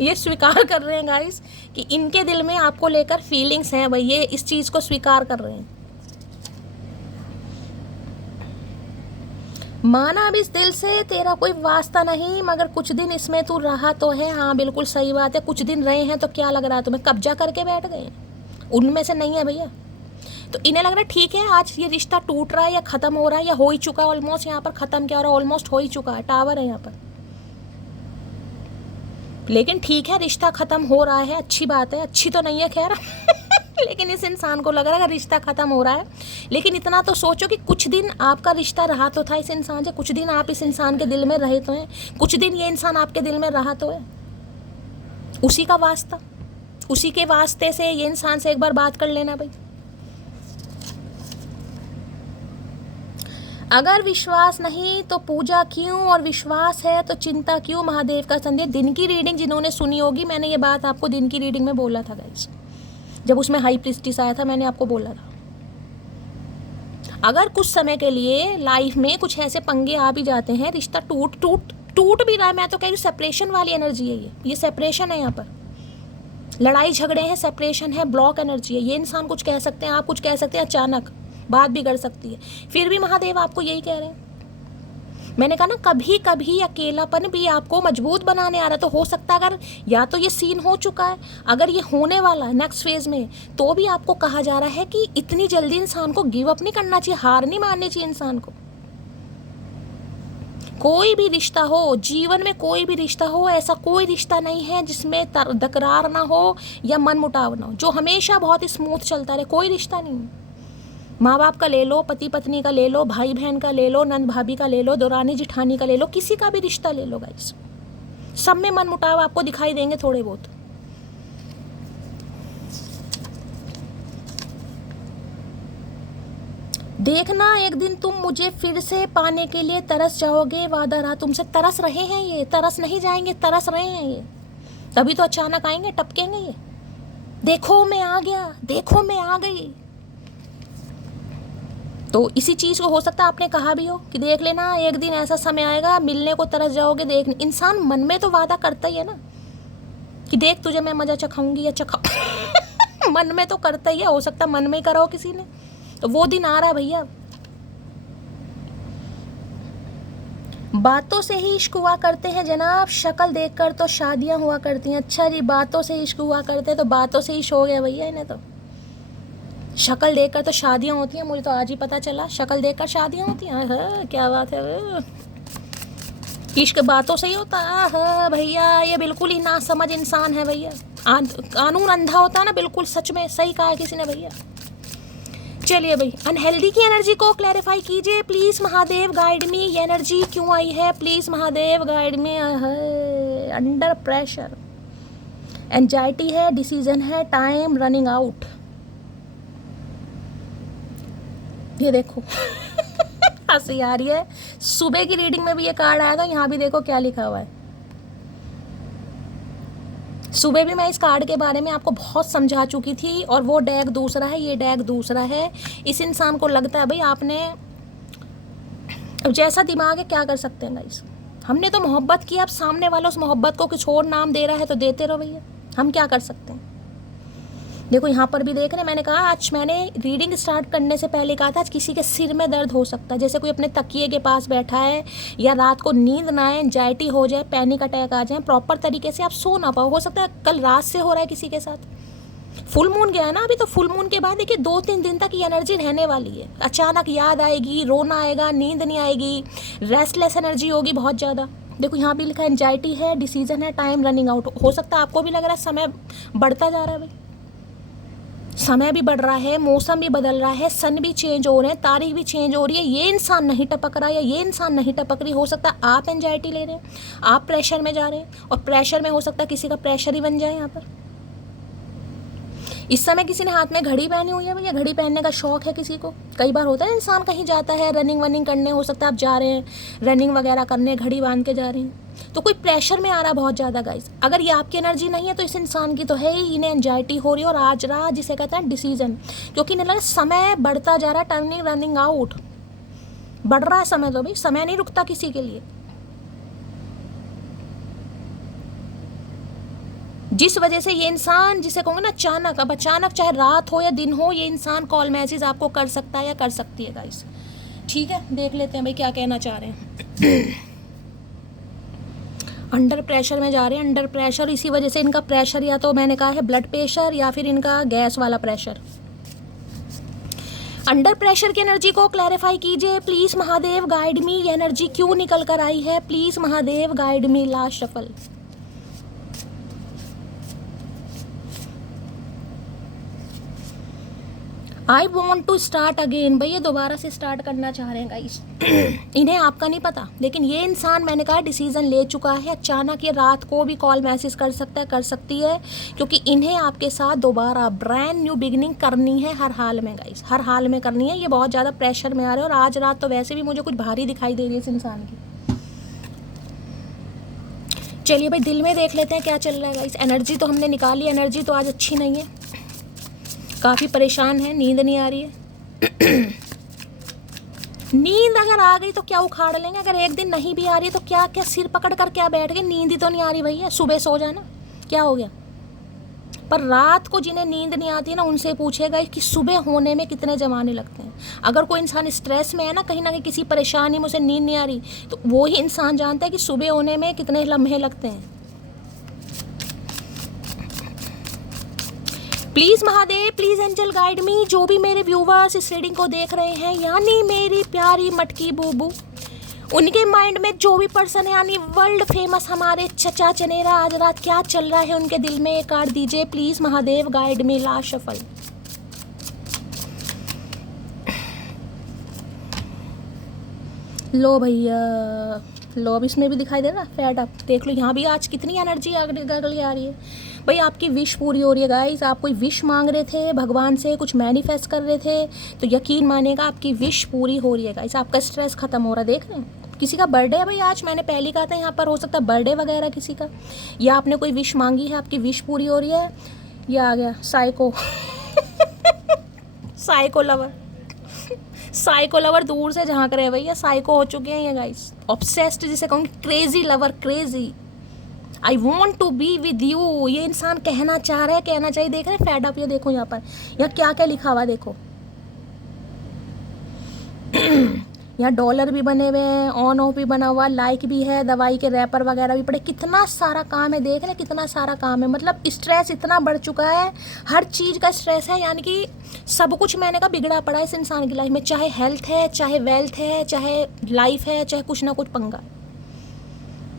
ये स्वीकार कर रहे हैं गाइस कि इनके दिल में आपको लेकर फीलिंग्स हैं भाई। ये इस चीज़ को स्वीकार कर रहे हैं। माना अब इस दिल से तेरा कोई वास्ता नहीं, मगर कुछ दिन इसमें तू रहा तो है। हाँ बिल्कुल सही बात है, कुछ दिन रहे हैं तो क्या लग रहा है तुम्हें कब्जा करके बैठ गए? उनमें से नहीं है भैया। तो इन्हें लग रहा है ठीक है आज ये रिश्ता टूट रहा है या ख़त्म हो रहा है, या हो ही चुका है ऑलमोस्ट। यहाँ पर ख़त्म क्या हो रहा है, ऑलमोस्ट हो ही चुका है। टावर है यहाँ पर, लेकिन ठीक है रिश्ता ख़त्म हो रहा है, अच्छी बात है। अच्छी तो नहीं है खैर लेकिन इस इंसान को लग रहा है रिश्ता ख़त्म हो रहा है। लेकिन इतना तो सोचो कि कुछ दिन आपका रिश्ता रहा तो था इस इंसान से, कुछ दिन आप इस इंसान के दिल में रहे तो हैं, कुछ दिन ये इंसान आपके दिल में रहा तो है। उसी का वास्ता, उसी के वास्ते से ये इंसान से एक बार बात कर लेना भाई। अगर विश्वास नहीं तो पूजा क्यों, और विश्वास है तो चिंता क्यों? महादेव का संदेश। दिन की रीडिंग जिन्होंने सुनी होगी, मैंने ये बात आपको दिन की रीडिंग में बोला था गाइस, जब उसमें हाई प्रीस्टिस आया था, मैंने आपको बोला था अगर कुछ समय के लिए लाइफ में कुछ ऐसे पंगे आ भी जाते हैं, रिश्ता टूट भी रहा है, मैं तो कह रही हूँ सेपरेशन वाली एनर्जी है ये सेपरेशन है। यहाँ पर लड़ाई झगड़े हैं, सेपरेशन है, ब्लॉक एनर्जी है। ये इंसान कुछ कह सकते हैं, आप कुछ कह सकते हैं, अचानक बात बिगड़ सकती है। फिर भी महादेव आपको यही कह रहे हैं। मैंने कहा ना कभी कभी अकेलापन भी आपको मजबूत बनाने आ रहा है। तो हो सकता है अगर या तो ये सीन हो चुका है, अगर ये होने वाला है नेक्स्ट फेज में, तो भी आपको कहा जा रहा है कि इतनी जल्दी इंसान को गिव अप नहीं करना चाहिए, हार नहीं माननी चाहिए इंसान को। कोई भी रिश्ता हो, जीवन में कोई भी रिश्ता हो, ऐसा कोई रिश्ता नहीं है जिसमें दकरार ना हो या मन मुटाव ना हो, जो हमेशा बहुत स्मूथ चलता रहे। कोई रिश्ता नहीं। माँ बाप का ले लो, पति पत्नी का ले लो, भाई बहन का ले लो, नंद भाभी का ले लो, दौरानी जिठानी का ले लो, किसी का भी रिश्ता ले लो गाइस, सब में मन मुटाव आपको दिखाई देंगे थोड़े बहुत। देखना एक दिन तुम मुझे फिर से पाने के लिए तरस जाओगे, वादा रहा तुमसे। तरस रहे हैं ये, तरस नहीं जाएंगे, तरस रहे हैं ये, तभी तो अचानक आएंगे, टपकेंगे ये। देखो मैं आ गया, देखो मैं आ गई। तो इसी चीज़ को हो सकता है आपने कहा भी हो कि देख लेना एक दिन ऐसा समय आएगा, मिलने को तरस जाओगे। देख, इंसान मन में तो वादा करता ही है ना कि देख तुझे मैं मजा चखाऊंगी या चखाऊं मन में तो करता ही है, हो सकता है मन में ही करा हो किसी ने। तो वो दिन आ रहा भैया। बातों से ही इश्क हुआ करते हैं जनाब, शक्ल देखकर तो शादियां हुआ करती हैं। अच्छा जी, बातों से इश्क हुआ करते हैं तो बातों से इश्क हो गया भैया इन्हें। तो शक्ल देखकर तो शादियां होती हैं, मुझे तो आज ही पता चला शक्ल देखकर शादियां होती हैं। हाँ, क्या बात है, इश्क बातों से ही होता है। हाँ भैया, ये बिल्कुल ही ना समझ इंसान है भैया। कानून अंधा होता है ना, बिल्कुल सच में सही कहा है किसी ने भैया। चलिए भाई, अनहेल्दी की एनर्जी को क्लैरिफाई कीजिए प्लीज महादेव, गाइड मी। ये एनर्जी क्यों आई है please Mahadev, guide me. Under pressure, anxiety है, डिसीजन है, टाइम रनिंग आउट। ये देखो हंसी आ रही है। सुबह की रीडिंग में भी ये कार्ड आया था, यहाँ भी देखो क्या लिखा हुआ है। सुबह भी मैं इस कार्ड के बारे में आपको बहुत समझा चुकी थी, और वो डेक दूसरा है, ये डेक दूसरा है। इस इंसान को लगता है भाई आपने, अब जैसा दिमाग है क्या कर सकते हैं गाइस। हमने तो मोहब्बत की, अब सामने वाला उस मोहब्बत को कुछ और नाम दे रहा है तो देते रहो भैया, हम क्या कर सकते हैं। देखो यहाँ पर भी देख रहे हैं, मैंने कहा आज, मैंने रीडिंग स्टार्ट करने से पहले कहा था आज किसी के सिर में दर्द हो सकता है, जैसे कोई अपने तकिए के पास बैठा है, या रात को नींद ना आए, एंजाइटी हो जाए, पैनिक अटैक आ जाए, प्रॉपर तरीके से आप सो ना पाओ। हो सकता है कल रात से हो रहा है किसी के साथ। फुल मून गया ना अभी, तो फुल मून के बाद देखिए 2-3 दिन तक ये एनर्जी रहने वाली है। अचानक याद आएगी, रोना आएगा, नींद नहीं आएगी, रेस्टलेस एनर्जी होगी बहुत ज़्यादा। देखो यहाँ भी लिखा है एंजाइटी है, डिसीजन है, टाइम रनिंग आउट। हो सकता है आपको भी लग रहा है समय बढ़ता जा रहा है भाई, समय भी बढ़ रहा है, मौसम भी बदल रहा है, सन भी चेंज हो रहे हैं, तारीख भी चेंज हो रही है। ये इंसान नहीं टपक रहा या ये इंसान नहीं टपक रही। हो सकता है आप एंजाइटी ले रहे हैं, आप प्रेशर में जा रहे हैं, और प्रेशर में हो सकता है किसी का प्रेशर ही बन जाए। यहाँ पर इस समय किसी ने हाथ में घड़ी पहनी हुई है भैया, घड़ी पहनने का शौक है किसी को। कई बार होता है इंसान कहीं जाता है रनिंग वनिंग करने, हो सकता है आप जा रहे हैं रनिंग वगैरह करने, घड़ी बांध के जा रहे हैं, तो कोई प्रेशर में आ रहा बहुत ज़्यादा गाइस। अगर ये आपकी एनर्जी नहीं है तो इस इंसान की तो है ही, इन्हें एंजाइटी हो रही है। और आज रहा जिसे कहते हैं डिसीजन, क्योंकि इन्हें लगा समय बढ़ता जा रहा है, टर्निंग रनिंग आउट बढ़ रहा है समय। तो भाई समय नहीं रुकता किसी के लिए, जिस वजह से ये इंसान, जिसे कहूँगा ना अचानक, अब अचानक चाहे रात हो या दिन हो, ये इंसान कॉल मैसेज आपको कर सकता है या कर सकती है गाइस। ठीक है, देख लेते हैं भाई क्या कहना चाह रहे हैं। अंडर प्रेशर में जा रहे हैं, अंडर प्रेशर, इसी वजह से इनका प्रेशर या तो मैंने कहा है ब्लड प्रेशर या फिर इनका गैस वाला प्रेशर। अंडर प्रेशर की एनर्जी को क्लैरिफाई कीजिए प्लीज महादेव, गाइड मी। ये एनर्जी क्यों निकल कर आई है please Mahadev, guide me. Last shuffle. I want to start again. भैया दोबारा से स्टार्ट करना चाह रहे हैं गाइस। इन्हें आपका नहीं पता, लेकिन ये इंसान मैंने कहा डिसीजन ले चुका है। अचानक ये रात को भी कॉल मैसेज कर सकता है, कर सकती है, क्योंकि इन्हें आपके साथ दोबारा ब्रांड न्यू बिगिनिंग करनी है, हर हाल में गाइस, हर हाल में करनी है। ये बहुत ज़्यादा प्रेशर में आ रहे हैं, और आज रात तो वैसे भी मुझे कुछ भारी दिखाई दे रही है इस इंसान की। चलिए भाई दिल में देख लेते हैं क्या चल रहा है गाइस। एनर्जी तो हमने निकाली, एनर्जी तो आज अच्छी नहीं है, काफ़ी परेशान है, नींद नहीं आ रही है। नींद अगर आ गई तो क्या उखाड़ लेंगे, अगर एक दिन नहीं भी आ रही है तो क्या क्या सिर पकड़ कर क्या बैठ गए, नींद ही तो नहीं आ रही भैया, सुबह सो जाना, क्या हो गया। पर रात को जिन्हें नींद नहीं आती है ना, उनसे पूछेगा कि सुबह होने में कितने जमाने लगते हैं। अगर कोई इंसान स्ट्रेस में है ना कहीं किसी परेशानी में, उसे नींद नहीं आ रही, तो वो ही इंसान जानता है कि सुबह होने में कितने लम्हे लगते हैं। Please Mahadev, please angel guide me. जो भी मेरे व्यूवर्स इस रीडिंग को देख रहे हैं, यानी मेरी प्यारी मटकी बूबू, उनके माइंड में जो भी पर्सन है, यानी वर्ल्ड फेमस हमारे चचा चनेरा, आज रात क्या चल रहा है उनके दिल में, एक कार्ड दीजिए please Mahadev, guide me. Last shuffle. लो भैया, लो अब इसमें भी दिखाई दे रहा फैट अप, देख लो यहाँ भी आज कितनी एनर्जी अगली आ रही है। भाई आपकी विश पूरी हो रही है गाइस, आप कोई विश मांग रहे थे भगवान से, कुछ मैनिफेस्ट कर रहे थे, तो यकीन मानिएगा आपकी विश पूरी हो रही है गाइस, आपका स्ट्रेस खत्म हो रहा है। देख रहे हैं किसी का बर्थडे है भाई आज, मैंने पहले कहा था यहाँ पर हो सकता है बर्थडे वगैरह किसी का, या आपने कोई विश मांगी है, आपकी विश पूरी हो रही है। ये आ गया psycho psycho lover, psycho lover दूर से झांक रहे हैं भैया, साइको हो चुके हैं ये गाइस, ऑब्सेस्ड जिसे कहूँगी, crazy lover, crazy, I want to be with you, ये इंसान कहना चाह रहा है, कहना चाहिए। देख रहे हैं फैड अप, ये देखो यहाँ पर, यहाँ क्या क्या लिखा हुआ देखो यहाँ डॉलर भी बने हुए हैं, ऑन ऑफ भी बना हुआ, लाइक भी है, दवाई के रैपर वगैरह भी पड़े, कितना सारा काम है। देख रहे हैं कितना सारा काम है, मतलब स्ट्रेस इतना बढ़ चुका है, हर चीज़ का स्ट्रेस है, यानी कि सब कुछ मैंने कहा बिगड़ा पड़ा है इस इंसान की लाइफ में, चाहे हेल्थ है, चाहे वेल्थ है, चाहे लाइफ है, चाहे कुछ ना कुछ पंगा।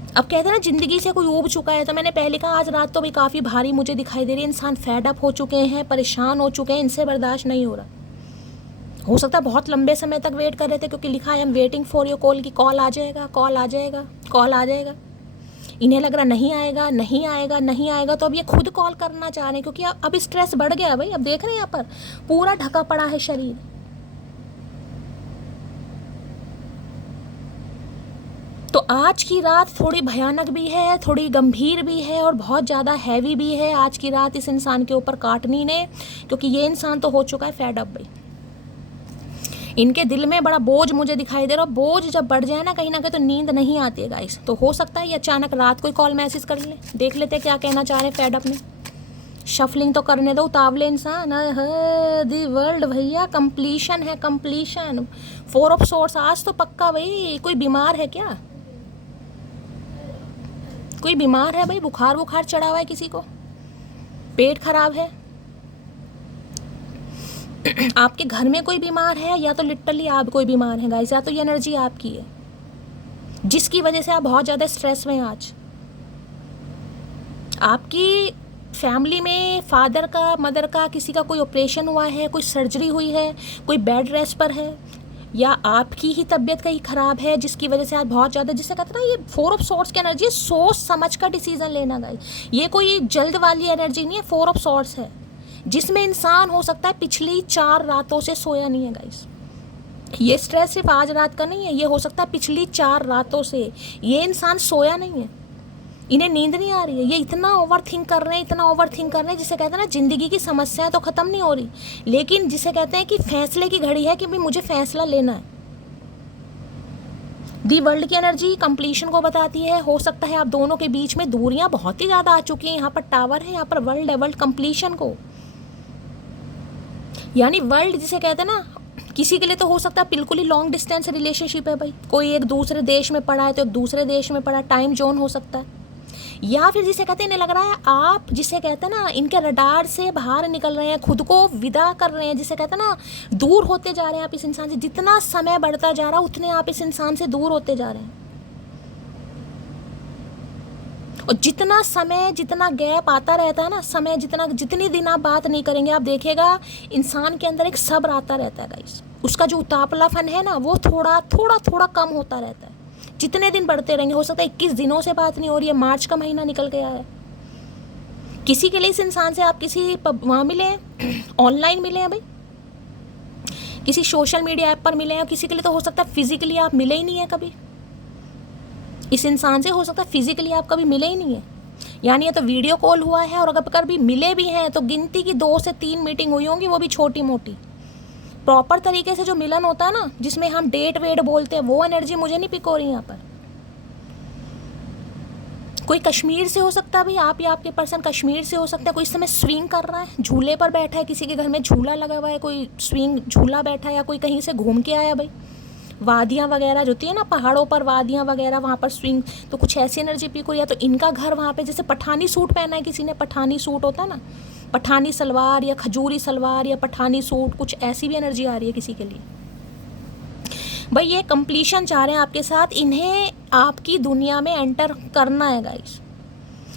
अब कहते हैं ना ज़िंदगी से कोई ऊब चुका है, तो मैंने पहले कहा आज रात तो भी काफ़ी भारी मुझे दिखाई दे रही है, इंसान फेड अप हो चुके हैं, परेशान हो चुके हैं, इनसे बर्दाश्त नहीं हो रहा। हो सकता है बहुत लंबे समय तक वेट कर रहे थे, क्योंकि लिखा है I am waiting for your call, की कॉल आ जाएगा, कॉल आ जाएगा, कॉल आ जाएगा। इन्हें लग रहा नहीं आएगा, नहीं आएगा, नहीं आएगा, तो अब ये खुद कॉल करना चाह रहे हैं, क्योंकि अब स्ट्रेस बढ़ गया भाई। अब देख रहे हैं यहाँ पर पूरा ढका पड़ा है शरीर। तो आज की रात थोड़ी भयानक भी है, थोड़ी गंभीर भी है, और बहुत ज़्यादा हैवी भी है आज की रात इस इंसान के ऊपर काटनी ने, क्योंकि ये इंसान तो हो चुका है फेड अप भाई। इनके दिल में बड़ा बोझ मुझे दिखाई दे रहा है, बोझ जब बढ़ जाए ना कहीं तो नींद नहीं आती है गाइस। तो हो सकता है ये अचानक रात को ही कॉल मैसेज कर ले, देख लेते क्या कहना चाह रहे हैं फेड अप में। शफलिंग तो करने दो, उतावले इंसान। दी वर्ल्ड भैया, कंप्लीशन है, कंप्लीशन, 4 ऑफ सोर्स आज तो पक्का भाई। कोई बीमार है क्या, कोई बीमार है भाई, बुखार बुखार चढ़ा हुआ है किसी को, पेट खराब है, आपके घर में कोई बीमार है, या तो लिटरली आप कोई बीमार है गाइस, या तो ये एनर्जी आपकी है जिसकी वजह से आप बहुत ज़्यादा स्ट्रेस में हैं आज। आपकी फैमिली में फादर का, मदर का, किसी का कोई ऑपरेशन हुआ है, कोई सर्जरी हुई है, कोई बेड रेस्ट पर है, या आपकी ही तबीयत कहीं ख़राब है जिसकी वजह से आज बहुत ज़्यादा, जिससे कहते हैं ना ये 4 ऑफ सॉर्ट्स की एनर्जी, सोच समझ कर डिसीजन लेना गाइस, ये कोई जल्द वाली एनर्जी नहीं है, 4 ऑफ सॉर्ट्स है, जिसमें इंसान हो सकता है पिछली 4 रातों से सोया नहीं है गाइस। ये स्ट्रेस सिर्फ आज रात का नहीं है, ये हो सकता है पिछली 4 रातों से ये इंसान सोया नहीं है, इन्हें नींद नहीं आ रही है, ये इतना ओवर थिंक कर रहे हैं, इतना ओवर थिंक कर रहे हैं, जिसे कहते हैं ना ज़िंदगी की समस्याएं तो ख़त्म नहीं हो रही, लेकिन जिसे कहते हैं कि फैसले की घड़ी है कि भाई मुझे फैसला लेना है। दी वर्ल्ड की एनर्जी कंप्लीशन को बताती है। हो सकता है आप दोनों के बीच में दूरियां बहुत ही ज़्यादा आ चुकी हैं, यहाँ पर टावर है, यहाँ पर वर्ल्ड है, वर्ल्ड कंप्लीशन को, यानी वर्ल्ड जिसे कहते हैं ना, किसी के लिए तो हो सकता है बिल्कुल ही लॉन्ग डिस्टेंस रिलेशनशिप है भाई, कोई एक दूसरे देश में पड़ा है तो एक दूसरे देश में पड़ा, टाइम जोन हो सकता है, या फिर जिसे कहते हैं इन्हें लग रहा है आप जिसे कहते हैं ना इनके रडार से बाहर निकल रहे हैं, खुद को विदा कर रहे हैं, जिसे कहते हैं ना दूर होते जा रहे हैं आप इस इंसान से, जितना समय बढ़ता जा रहा है उतने आप इस इंसान से दूर होते जा रहे हैं, और जितना समय, जितना गैप आता रहता है ना, समय जितनी दिन आप बात नहीं करेंगे, आप देखिएगा इंसान के अंदर एक सब्र आता रहता है गाइस, उसका जो उतावलापन है ना वो थोड़ा थोड़ा थोड़ा कम होता रहता है, जितने दिन बढ़ते रहेंगे। हो सकता है 21 दिनों से बात नहीं हो रही है, मार्च का महीना निकल गया है, किसी के लिए इस इंसान से आप किसी वहाँ मिले हैं, ऑनलाइन मिले हैं भाई, किसी सोशल मीडिया ऐप पर मिले हैं, किसी के लिए तो हो सकता है फिजिकली आप मिले ही नहीं है कभी इस इंसान से, हो सकता है फिजिकली आप कभी मिले ही नहीं है, यानी ये तो वीडियो कॉल हुआ है, और अगर भी मिले भी हैं तो गिनती की 2 से 3 मीटिंग हुई होंगी, वो भी छोटी मोटी। प्रॉपर तरीके से जो मिलन होता है ना, जिसमें हम डेट वेट बोलते हैं, वो एनर्जी मुझे नहीं पिक हो रही यहाँ पर। कोई कश्मीर से हो सकता है भाई, आप या आपके पर्सन कश्मीर से हो सकता है, कोई इस समय स्विंग कर रहा है, झूले पर बैठा है, किसी के घर में झूला लगा हुआ है, कोई स्विंग झूला बैठा है, या कोई कहीं से घूम के आया भाई, वादियाँ वगैरह जो होती है ना पहाड़ों पर, वादियाँ वगैरह, वहाँ पर स्विंग, तो कुछ ऐसी एनर्जी पिक हो रही है। तो इनका घर वहाँ पे, जैसे पठानी सूट पहना है किसी ने, पठानी सूट होता है ना, पठानी सलवार या खजूरी सलवार या पठानी सूट, कुछ ऐसी भी एनर्जी आ रही है किसी के लिए भाई। ये कंप्लीशन चाह रहे हैं आपके साथ, इन्हें आपकी दुनिया में एंटर करना है गाइस,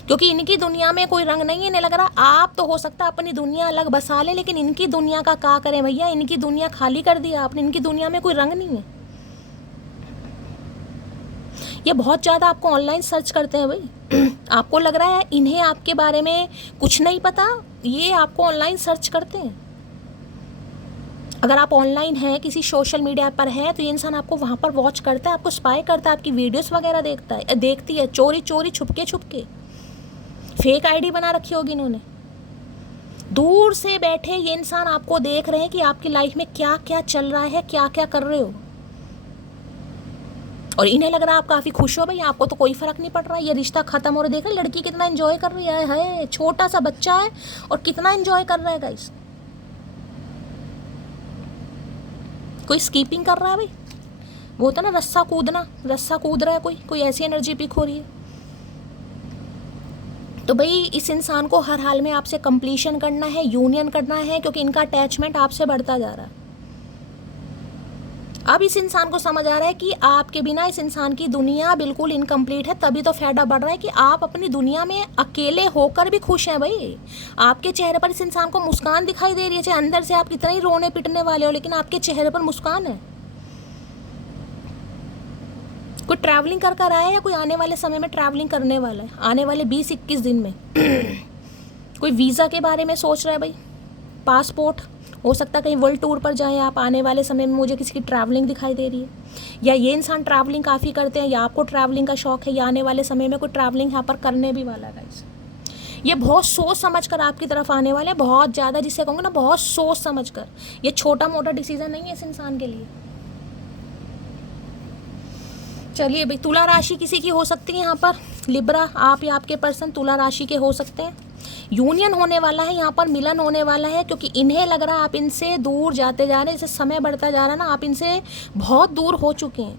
क्योंकि इनकी दुनिया में कोई रंग नहीं है। इन्हें लग रहा आप तो हो सकता है अपनी दुनिया अलग बसा ले, लेकिन इनकी दुनिया का क्या करें भैया, इनकी दुनिया खाली कर दिया आपने, इनकी दुनिया में कोई रंग नहीं है। ये बहुत ज़्यादा आपको ऑनलाइन सर्च करते हैं भाई। आपको लग रहा है इन्हें आपके बारे में कुछ नहीं पता, ये आपको ऑनलाइन सर्च करते हैं। अगर आप ऑनलाइन हैं, किसी सोशल मीडिया पर हैं, तो ये इंसान आपको वहाँ पर वॉच करता है, आपको स्पाई करता है, आपकी वीडियोस वगैरह देखती है चोरी चोरी छुपके। फेक आईडी बना रखी होगी इन्होंने। दूर से बैठे ये इंसान आपको देख रहे हैं कि आपकी लाइफ में क्या क्या चल रहा है, क्या क्या कर रहे हो, और इन्हें लग रहा है आप काफ़ी खुश हो भाई, आपको तो कोई फ़र्क नहीं पड़ रहा, ये रिश्ता ख़त्म हो रहा है। देखा लड़की कितना एंजॉय कर रही है, छोटा सा बच्चा है और कितना एंजॉय कर रहा है गाइस। कोई स्कीपिंग कर रहा है भाई, वो होता ना रस्सा कूद रहा है, कोई ऐसी एनर्जी पिक हो रही है। तो भाई इस इंसान को हर हाल में आपसे कंप्लीशन करना है, यूनियन करना है, क्योंकि इनका अटैचमेंट आपसे बढ़ता जा रहा है। अब इस इंसान को समझ आ रहा है कि आपके बिना इस इंसान की दुनिया बिल्कुल इनकम्प्लीट है, तभी तो फायदा बढ़ रहा है कि आप अपनी दुनिया में अकेले होकर भी खुश हैं भाई। आपके चेहरे पर इस इंसान को मुस्कान दिखाई दे रही है, चाहे अंदर से आप कितना ही रोने पिटने वाले हो, लेकिन आपके चेहरे पर मुस्कान है। कोई ट्रैवलिंग कर कर आया है या कोई आने वाले समय में ट्रैवलिंग करने वाला है, आने वाले 20-21 दिन में। कोई वीज़ा के बारे में सोच रहा है भाई, पासपोर्ट, हो सकता है कहीं वर्ल्ड टूर पर जाएं आप आने वाले समय में, मुझे किसी की ट्रैवलिंग दिखाई दे रही है। या ये इंसान ट्रैवलिंग काफ़ी करते हैं, या आपको ट्रैवलिंग का शौक है, या आने वाले समय में कोई ट्रैवलिंग यहाँ पर करने भी वाला है गाइस। ये बहुत सोच समझ कर आपकी तरफ आने वाले हैं, बहुत ज़्यादा, जिससे कहूँगा ना बहुत सोच समझ कर। ये छोटा मोटा डिसीजन नहीं है इस इंसान के लिए। चलिए भाई, तुला राशि किसी की हो सकती है यहाँ पर, लिब्रा, आप या आपके पर्सन तुला राशि के हो सकते हैं। यूनियन होने वाला है यहाँ पर, मिलन होने वाला है, क्योंकि इन्हें लग रहा है आप इनसे दूर जाते जा रहे हैं, जैसे समय बढ़ता जा रहा है ना, आप इनसे बहुत दूर हो चुके हैं।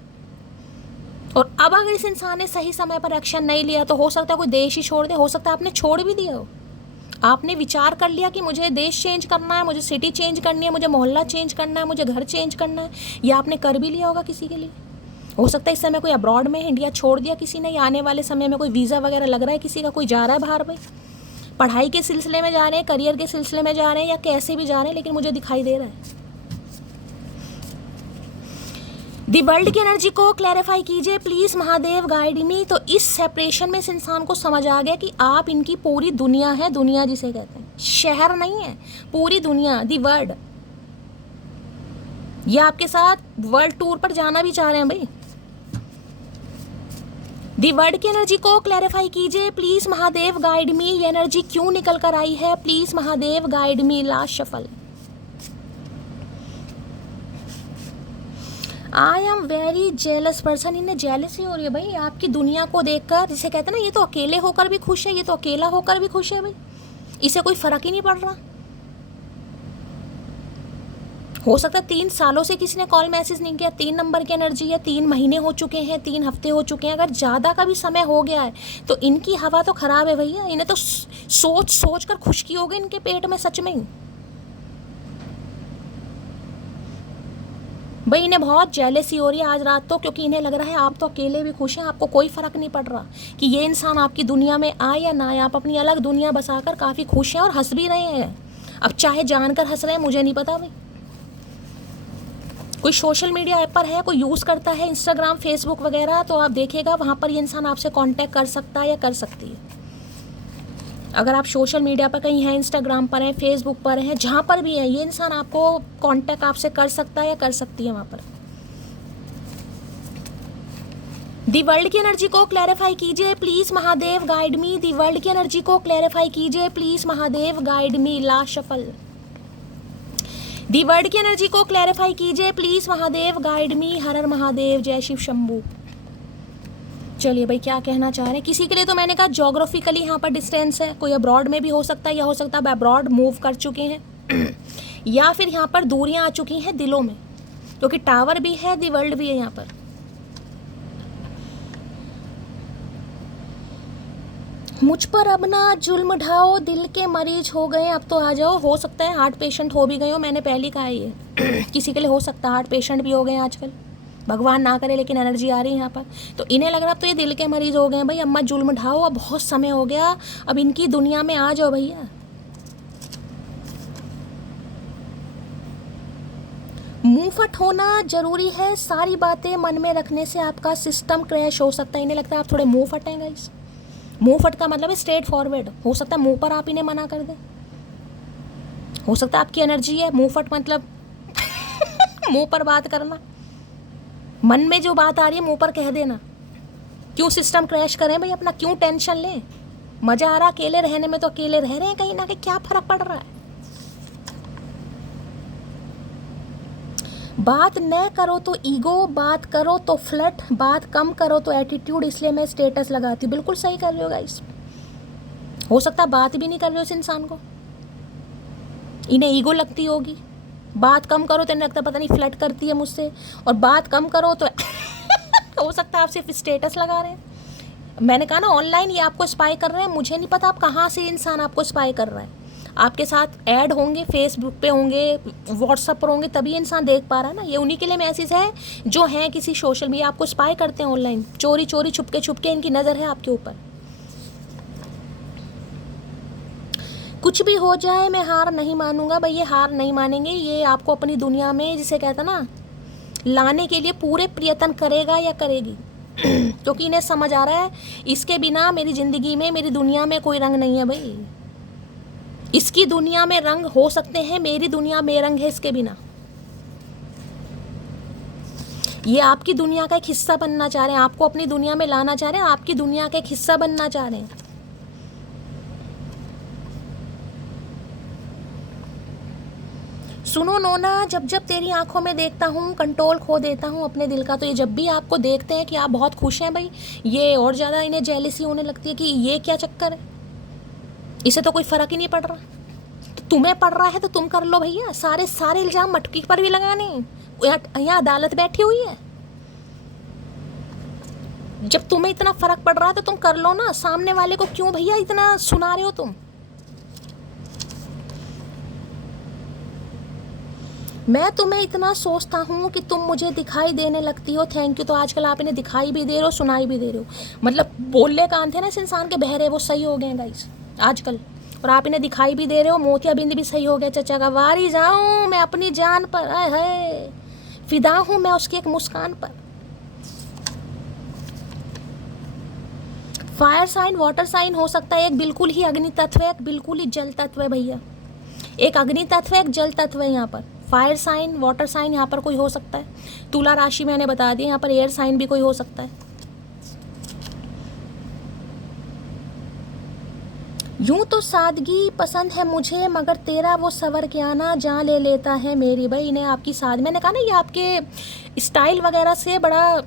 और अब अगर इस इंसान ने सही समय पर एक्शन नहीं लिया तो हो सकता है कोई देश ही छोड़ दे, हो सकता है आपने छोड़ भी दिया हो। आपने विचार कर लिया कि मुझे देश चेंज करना है, मुझे सिटी चेंज करनी है, मुझे मोहल्ला चेंज करना है, मुझे घर चेंज करना है, या आपने कर भी लिया होगा किसी के लिए। हो सकता है इस समय कोई अब्रॉड में इंडिया छोड़ दिया किसी ने, या आने वाले समय में कोई वीज़ा वगैरह लग रहा है किसी का, कोई जा रहा है बाहर भाई, पढ़ाई के सिलसिले में जा रहे हैं, करियर के सिलसिले में जा रहे हैं, या कैसे भी जा रहे हैं, लेकिन मुझे दिखाई दे रहा है। दी वर्ल्ड की एनर्जी को क्लैरिफाई कीजिए प्लीज़ महादेव, गाइड मी। तो इस सेपरेशन में इस इंसान को समझ आ गया कि आप इनकी पूरी दुनिया है, दुनिया जिसे कहते हैं, शहर नहीं है, पूरी दुनिया, दी वर्ल्ड। ये आपके साथ वर्ल्ड टूर पर जाना भी चाह रहे हैं भाई। दी वर्ड की एनर्जी को क्लैरिफाई कीजिए प्लीज महादेव, गाइड मी। ये एनर्जी क्यों निकल कर आई है, please Mahadev, guide me. Last shuffle. I am very jealous person. इन्हें जेलसी हो रही है भाई आपकी दुनिया को देखकर, जिसे कहते हैं ना, ये तो अकेले होकर भी खुश है, ये तो अकेला होकर भी खुश है भाई, इसे कोई फर्क ही नहीं पड़ रहा। हो सकता है 3 सालों से किसी ने कॉल मैसेज नहीं किया, 3 नंबर की एनर्जी है, 3 महीने हो चुके हैं, 3 हफ्ते हो चुके हैं। अगर ज़्यादा का भी समय हो गया है तो इनकी हवा तो ख़राब है भैया। इन्हें तो सोच सोच कर खुशकी हो गई इनके पेट में, सच में ही भाई। इन्हें बहुत जेलसी हो रही है आज रात तो, क्योंकि इन्हें लग रहा है आप तो अकेले भी खुश हैं, आपको कोई फ़र्क नहीं पड़ रहा कि ये इंसान आपकी दुनिया में आए या ना आए। आप अपनी अलग दुनिया बसाकर काफ़ी खुश हैं और हंस भी रहे हैं। अब चाहे जानकर हंस रहे हैं, मुझे नहीं पता भाई। कोई सोशल मीडिया ऐप पर है, कोई यूज़ करता है इंस्टाग्राम, फेसबुक वगैरह, तो आप देखिएगा वहाँ पर ये इंसान आपसे कांटेक्ट कर सकता है या कर सकती है। अगर आप सोशल मीडिया पर कहीं हैं, इंस्टाग्राम पर हैं, फेसबुक पर हैं, जहाँ पर भी है, ये इंसान आपको कांटेक्ट आपसे कर सकता है या कर सकती है वहाँ पर। दी वर्ल्ड की एनर्जी को क्लैरिफाई कीजिए please Mahadev, guide me. The world की एनर्जी को क्लैरिफाई कीजिए please Mahadev, guide me. Last shuffle. The word की एनर्जी को क्लैरिफाई कीजिए प्लीज महादेव, गाइड मी। हर हर महादेव, जय शिव शंभू। चलिए भाई, क्या कहना चाह रहे हैं। किसी के लिए तो मैंने कहा जोग्राफिकली यहाँ पर डिस्टेंस है, कोई अब्रॉड में भी हो सकता है, या हो सकता है अब्रॉड मूव कर चुके हैं या फिर यहाँ पर दूरियाँ आ चुकी हैं दिलों में, क्योंकि टावर भी है, दी वर्ल्ड भी है यहाँ पर। मुझ पर अब ना जुल्म ढाओ, दिल के मरीज हो गए, अब तो आ जाओ। हो सकता है हार्ट पेशेंट हो भी गए हो, मैंने पहले कहा ये किसी के लिए हो सकता है हार्ट पेशेंट भी हो गए आजकल, भगवान ना करे, लेकिन एनर्जी आ रही है यहाँ पर। तो इन्हें लग रहा अब तो ये दिल के मरीज हो गए भाई, अम्मा जुल्म ढाओ, अब बहुत समय हो गया, अब इनकी दुनिया में आ जाओ भैया। मुंहफट होना जरूरी है। सारी बातें मन में रखने से आपका सिस्टम क्रैश हो सकता है। इन्हें लगता है आप थोड़े मुंहफट हैं गाइस। मुंहफट का मतलब है स्ट्रेट फॉरवर्ड। हो सकता है मुंह पर आप इन्हें मना कर दें, हो सकता है आपकी एनर्जी है। मुंहफट मतलब मुंह पर बात करना, मन में जो बात आ रही है मुंह पर कह देना। क्यों सिस्टम क्रैश करें भाई अपना, क्यों टेंशन लें? मजा आ रहा अकेले रहने में तो अकेले रह रहे हैं, कहीं ना कहीं क्या फर्क पड़ रहा है। बात न करो तो ईगो, बात करो तो फ्लर्ट, बात कम करो तो एटीट्यूड, इसलिए मैं स्टेटस लगाती हूँ। बिल्कुल सही कर रहे हो गाइस। हो सकता है बात भी नहीं कर रहे हो इस इंसान को, इन्हें ईगो लगती होगी। बात कम करो तो इन्हें लगता है पता नहीं फ्लर्ट करती है मुझसे, और बात कम करो तो हो सकता है आप सिर्फ स्टेटस लगा रहे हैं। मैंने कहा ना ऑनलाइन ये आपको स्पाई कर रहे हैं। मुझे नहीं पता आप कहाँ से इंसान आपको स्पाई कर रहा है। आपके साथ ऐड होंगे, फेसबुक पे होंगे, व्हाट्सएप पर होंगे, तभी इंसान देख पा रहा है ना। ये उन्हीं के लिए मैसेज है जो हैं किसी सोशल मीडिया, आपको स्पाई करते हैं ऑनलाइन। चोरी चोरी छुपके इनकी नज़र है आपके ऊपर। कुछ भी हो जाए मैं हार नहीं मानूंगा भाई। ये हार नहीं मानेंगे, ये आपको अपनी दुनिया में, जिसे कहता ना, लाने के लिए पूरे प्रयत्न करेगा या करेगी। क्योंकि इन्हें समझ आ रहा है इसके बिना मेरी ज़िंदगी में, मेरी दुनिया में कोई रंग नहीं है भाई। इसकी दुनिया में रंग हो सकते हैं, मेरी दुनिया में रंग है इसके बिना। ये आपकी दुनिया का एक हिस्सा बनना चाह रहे हैं, आपको अपनी दुनिया में लाना चाह रहे हैं, आपकी दुनिया का एक हिस्सा बनना चाह रहे हैं। सुनो नोना, जब जब तेरी आंखों में देखता हूँ कंट्रोल खो देता हूँ अपने दिल का। तो ये जब भी आपको देखते हैं कि आप बहुत खुश हैं भाई, ये और ज़्यादा इन्हें जेलसी होने लगती है कि ये क्या चक्कर है, इसे तो कोई फ़र्क ही नहीं पड़ रहा। तो तुम्हें पड़ रहा है तो तुम कर लो भैया। सारे सारे इल्ज़ाम मटकी पर भी लगाने। यहाँ अदालत बैठी हुई है। जब तुम्हें इतना फ़र्क पड़ रहा है तो तुम कर लो ना। सामने वाले को क्यों भैया इतना सुना रहे हो तुम? मैं तुम्हें इतना सोचता हूँ कि तुम मुझे दिखाई देने लगती हो। Thank you. तो आजकल आप इन्हें दिखाई भी दे रहे हो, सुनाई भी दे रहे हो। मतलब बोलने कान थे ना इस इंसान के बहरे, वो सही हो गए हैं गाइस आजकल। और आप इन्हें दिखाई भी दे रहे हो। मोतियाबिंद भी सही हो गया चचा का। वारी जाऊँ मैं अपनी जान पर, आए है फिदा हूँ मैं उसकी एक मुस्कान पर। फायर साइन, वाटर साइन हो सकता है। एक बिल्कुल ही अग्नि तत्व है, एक बिल्कुल ही जल तत्व है भैया। एक अग्नि तत्व है, एक जल तत्व है। यहाँ पर फायर साइन, वाटर साइन यहाँ पर कोई हो सकता है। तुला राशि मैंने बता दी, यहाँ पर एयर साइन भी कोई हो सकता है। यूं तो सादगी पसंद है मुझे, मगर तेरा वो सवर के आना जान ले लेता है मेरी। भाई इन्हें आपकी साथ, मैंने कहा ना ये आपके स्टाइल वगैरह से बड़ा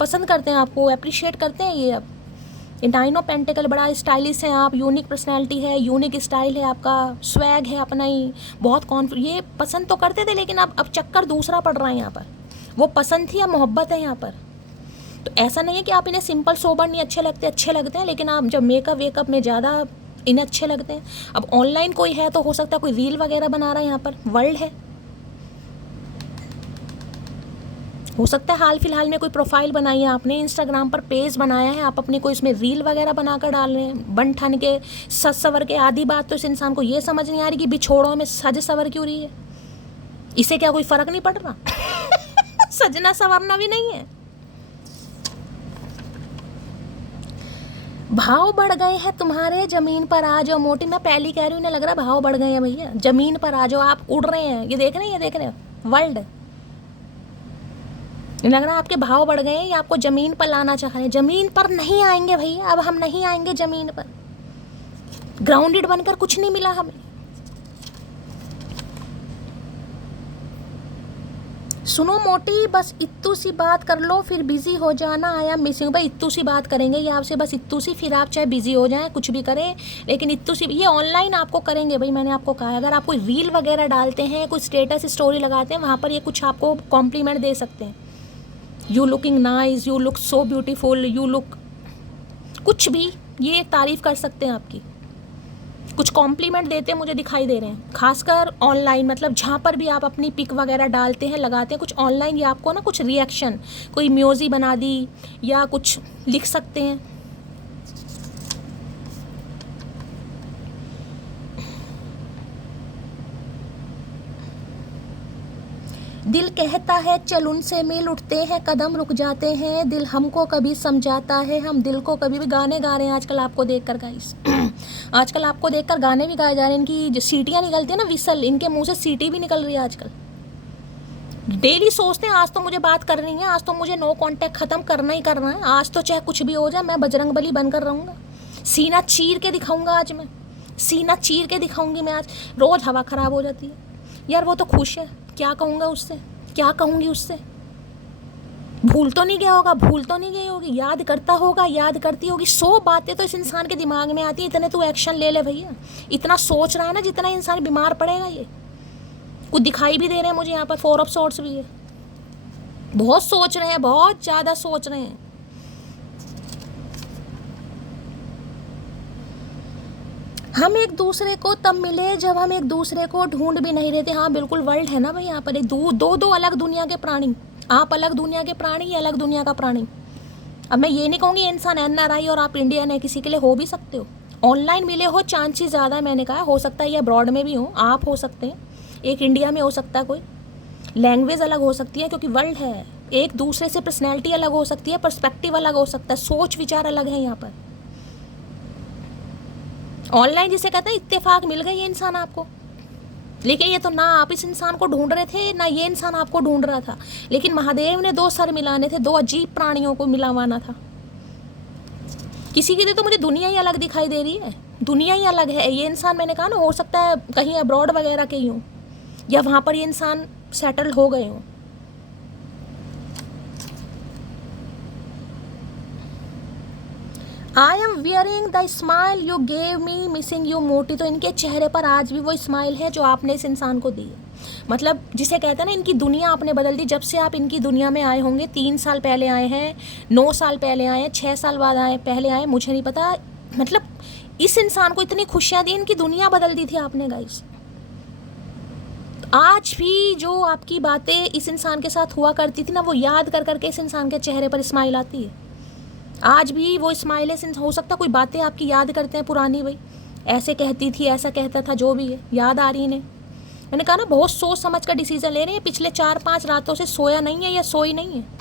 पसंद करते हैं, आपको अप्रिशिएट करते हैं। ये अब नाइन ऑफ पेंटिकल, बड़ा स्टाइलिश है आप, यूनिक पर्सनैलिटी है, यूनिक स्टाइल है आपका, स्वैग है अपना ही, बहुत ये पसंद तो करते थे, लेकिन अब चक्कर दूसरा पड़ रहा है यहाँ पर। वो पसंद थी या मोहब्बत है यहाँ पर। तो ऐसा नहीं है कि आप इन्हें सिंपल सोबर नहीं अच्छे लगते हैं, लेकिन आप जब मेकअप वेकअप में ज़्यादा इन्हें अच्छे लगते हैं। अब ऑनलाइन कोई है तो हो सकता है कोई रील वगैरह बना रहा है, यहाँ पर वर्ल्ड है। हो सकता है हाल फिलहाल में कोई प्रोफाइल बनाई है आपने, इंस्टाग्राम पर पेज बनाया है, आप अपनी कोई इसमें रील वगैरह बनाकर डाल रहे हैं बन ठन के, सज सवर के। आधी बात तो इस इंसान को ये समझ नहीं आ रही कि बिछोड़ों में सज सवर क्यों रही है। इसे क्या कोई फर्क नहीं पड़ रहा? सजना संवरना भी नहीं है। भाव बढ़ गए हैं तुम्हारे, जमीन पर आ जाओ मोटी। मैं पहली कह रही हूँ, इन्हें लग रहा है भाव बढ़ गए हैं भैया। जमीन पर आ जाओ, आप उड़ रहे हैं। ये देख रहे हैं वर्ल्ड। लग रहा है आपके भाव बढ़ गए हैं, ये आपको ज़मीन पर लाना चाह रहे हैं। ज़मीन पर नहीं आएंगे भैया, अब हम नहीं आएंगे ज़मीन पर। ग्राउंडेड बनकर कुछ नहीं मिला हमें। सुनो मोटी, बस इत्तू सी बात कर लो फिर बिजी हो जाना। I am missing. भाई इत्तू सी बात करेंगे ये आपसे, बस इत्तू सी। फिर आप चाहे बिजी हो जाएं, कुछ भी करें, लेकिन इत्तू सी ये ऑनलाइन आपको करेंगे भाई। मैंने आपको कहा अगर आप कोई रील वगैरह डालते हैं, कोई स्टेटस स्टोरी लगाते हैं, वहाँ पर ये कुछ आपको कॉम्प्लीमेंट दे सकते हैं। You looking nice, you look so beautiful, you look, कुछ भी ये तारीफ़ कर सकते हैं आपकी। कुछ कॉम्प्लीमेंट देते हैं मुझे दिखाई दे रहे हैं, खासकर ऑनलाइन। मतलब जहाँ पर भी आप अपनी पिक वगैरह डालते हैं, लगाते हैं कुछ ऑनलाइन, ये आपको ना कुछ रिएक्शन, कोई म्यूज़ी बना दी या कुछ लिख सकते हैं। दिल कहता है चल उनसे मिल, उठते हैं कदम रुक जाते हैं, दिल हमको कभी समझाता है, हम दिल को कभी भी। गाने गा रहे हैं आजकल आपको देखकर गाइस आजकल आपको देखकर गाने भी गाए जा रहे हैं। इनकी जो सीटियाँ निकलती है ना, विसल, इनके मुंह से सीटी भी निकल रही है आजकल। डेली सोचते हैं आज तो मुझे बात करनी है, आज तो मुझे नो कांटेक्ट ख़त्म करना ही करना है, आज तो चाहे कुछ भी हो जाए मैं बजरंगबली बनकर रहूँगा, सीना चीर के दिखाऊंगा, आज मैं सीना चीर के दिखाऊंगी मैं आज। रोज़ हवा ख़राब हो जाती है यार, वो तो खुश है, क्या कहूँगा उससे, क्या कहूँगी उससे। भूल तो नहीं गया होगा, भूल तो नहीं गई होगी, याद करता होगा, याद करती होगी। 100 बातें तो इस इंसान के दिमाग में आती है। इतने तो एक्शन ले ले भैया, इतना सोच रहा है ना जितना इंसान बीमार पड़ेगा। ये कुछ दिखाई भी दे रहे हैं मुझे यहाँ पर, 4 ऑफ सॉर्ड्स भी है। बहुत सोच रहे हैं, बहुत ज़्यादा सोच रहे हैं। हम एक दूसरे को तब मिले जब हम एक दूसरे को ढूंढ भी नहीं रहे थे। हाँ बिल्कुल, वर्ल्ड है ना भाई यहाँ पर, एक दो अलग दुनिया के प्राणी। आप अलग दुनिया के प्राणी, ये अलग दुनिया का प्राणी। अब मैं ये नहीं कहूँगी इंसान NRI और आप इंडियन है, किसी के लिए हो भी सकते हो। ऑनलाइन मिले हो, चांसेस ज़्यादा है, मैंने कहा हो सकता है ये अब्रॉड में भी हो, आप हो सकते हैं, एक इंडिया में हो सकता है कोई। लैंग्वेज अलग हो सकती है क्योंकि वर्ल्ड है, एक दूसरे से पर्सनैलिटी अलग हो सकती है, पर्सपेक्टिव अलग हो सकता है, सोच विचार अलग है यहाँ पर। ऑनलाइन जिसे कहते हैं इत्तेफाक मिल गई ये इंसान आपको, लेकिन ये तो ना आप इस इंसान को ढूंढ रहे थे ना ये इंसान आपको ढूंढ रहा था। लेकिन महादेव ने 2 सर मिलाने थे, 2 अजीब प्राणियों को मिलावाना था। किसी के लिए तो मुझे दुनिया ही अलग दिखाई दे रही है, दुनिया ही अलग है। ये इंसान मैंने कहा ना, हो सकता है कहीं अब्रॉड वगैरह के ही हों, या वहाँ पर ये इंसान सेटल हो गए हों। I am wearing the smile you gave me, missing you मोटी। तो इनके चेहरे पर आज भी वो स्माइल है जो आपने इस इंसान को दी है। मतलब जिसे कहते हैं ना, इनकी दुनिया आपने बदल दी। जब से आप इनकी दुनिया में आए होंगे, 3 साल पहले आए हैं, 9 साल पहले आए हैं, 6 साल बाद आए, पहले आए, मुझे नहीं पता। मतलब इस इंसान को इतनी खुशियाँ दी, इनकी दुनिया बदल दी थी आपने गाइस। आज भी जो आपकी बातें इस इंसान के साथ हुआ करती थी ना, वो याद कर करके इस इंसान के चेहरे पर स्माइल आती है। आज भी वो स्माइल है। हो सकता कोई बातें आपकी याद करते हैं पुरानी, भाई ऐसे कहती थी, ऐसा कहता था, जो भी है याद आ रही इन्हें। मैंने कहा ना, बहुत सोच समझ कर डिसीजन ले रहे हैं। पिछले 4-5 रातों से सोया नहीं है या सोई नहीं है।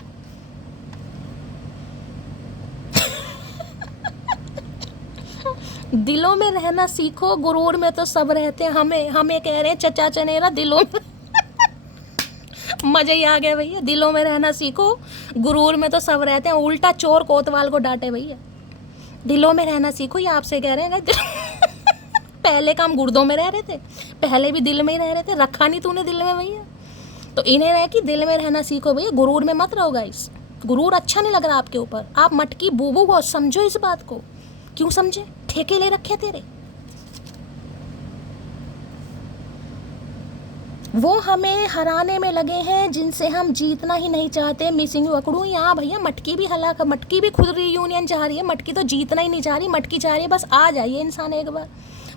दिलों में रहना सीखो, गुरूर में तो सब रहते हैं। हमें कह रहे हैं चचा चनेरा, दिलों में मजा ही आ गया भैया। दिलों में रहना सीखो, गुरूर में तो सब रहते हैं। उल्टा चोर कोतवाल को डांटे भैया, दिलों में रहना सीखो, ये आपसे कह रहे हैं। पहले काम गुर्दों में रह रहे थे, पहले भी दिल में ही रह रहे थे, रखा नहीं तूने दिल में भैया। तो इन्हें रहे कि दिल में रहना सीखो भैया, गुरूर में मत रहो गाइस। गुरूर अच्छा नहीं लग रहा आपके ऊपर। आप मटकी बूबू बहुत समझो इस बात को। क्यों समझे? ठेके ले रखे तेरे। वो हमें हराने में लगे हैं जिनसे हम जीतना ही नहीं चाहते। मिसिंग यू अकड़ू। यहाँ भैया मटकी भी हलाक, मटकी भी खुद रीयूनियन चाह रही है। मटकी तो जीतना ही नहीं चाह रही, मटकी चाह रही है बस आ जाइए इंसान एक बार।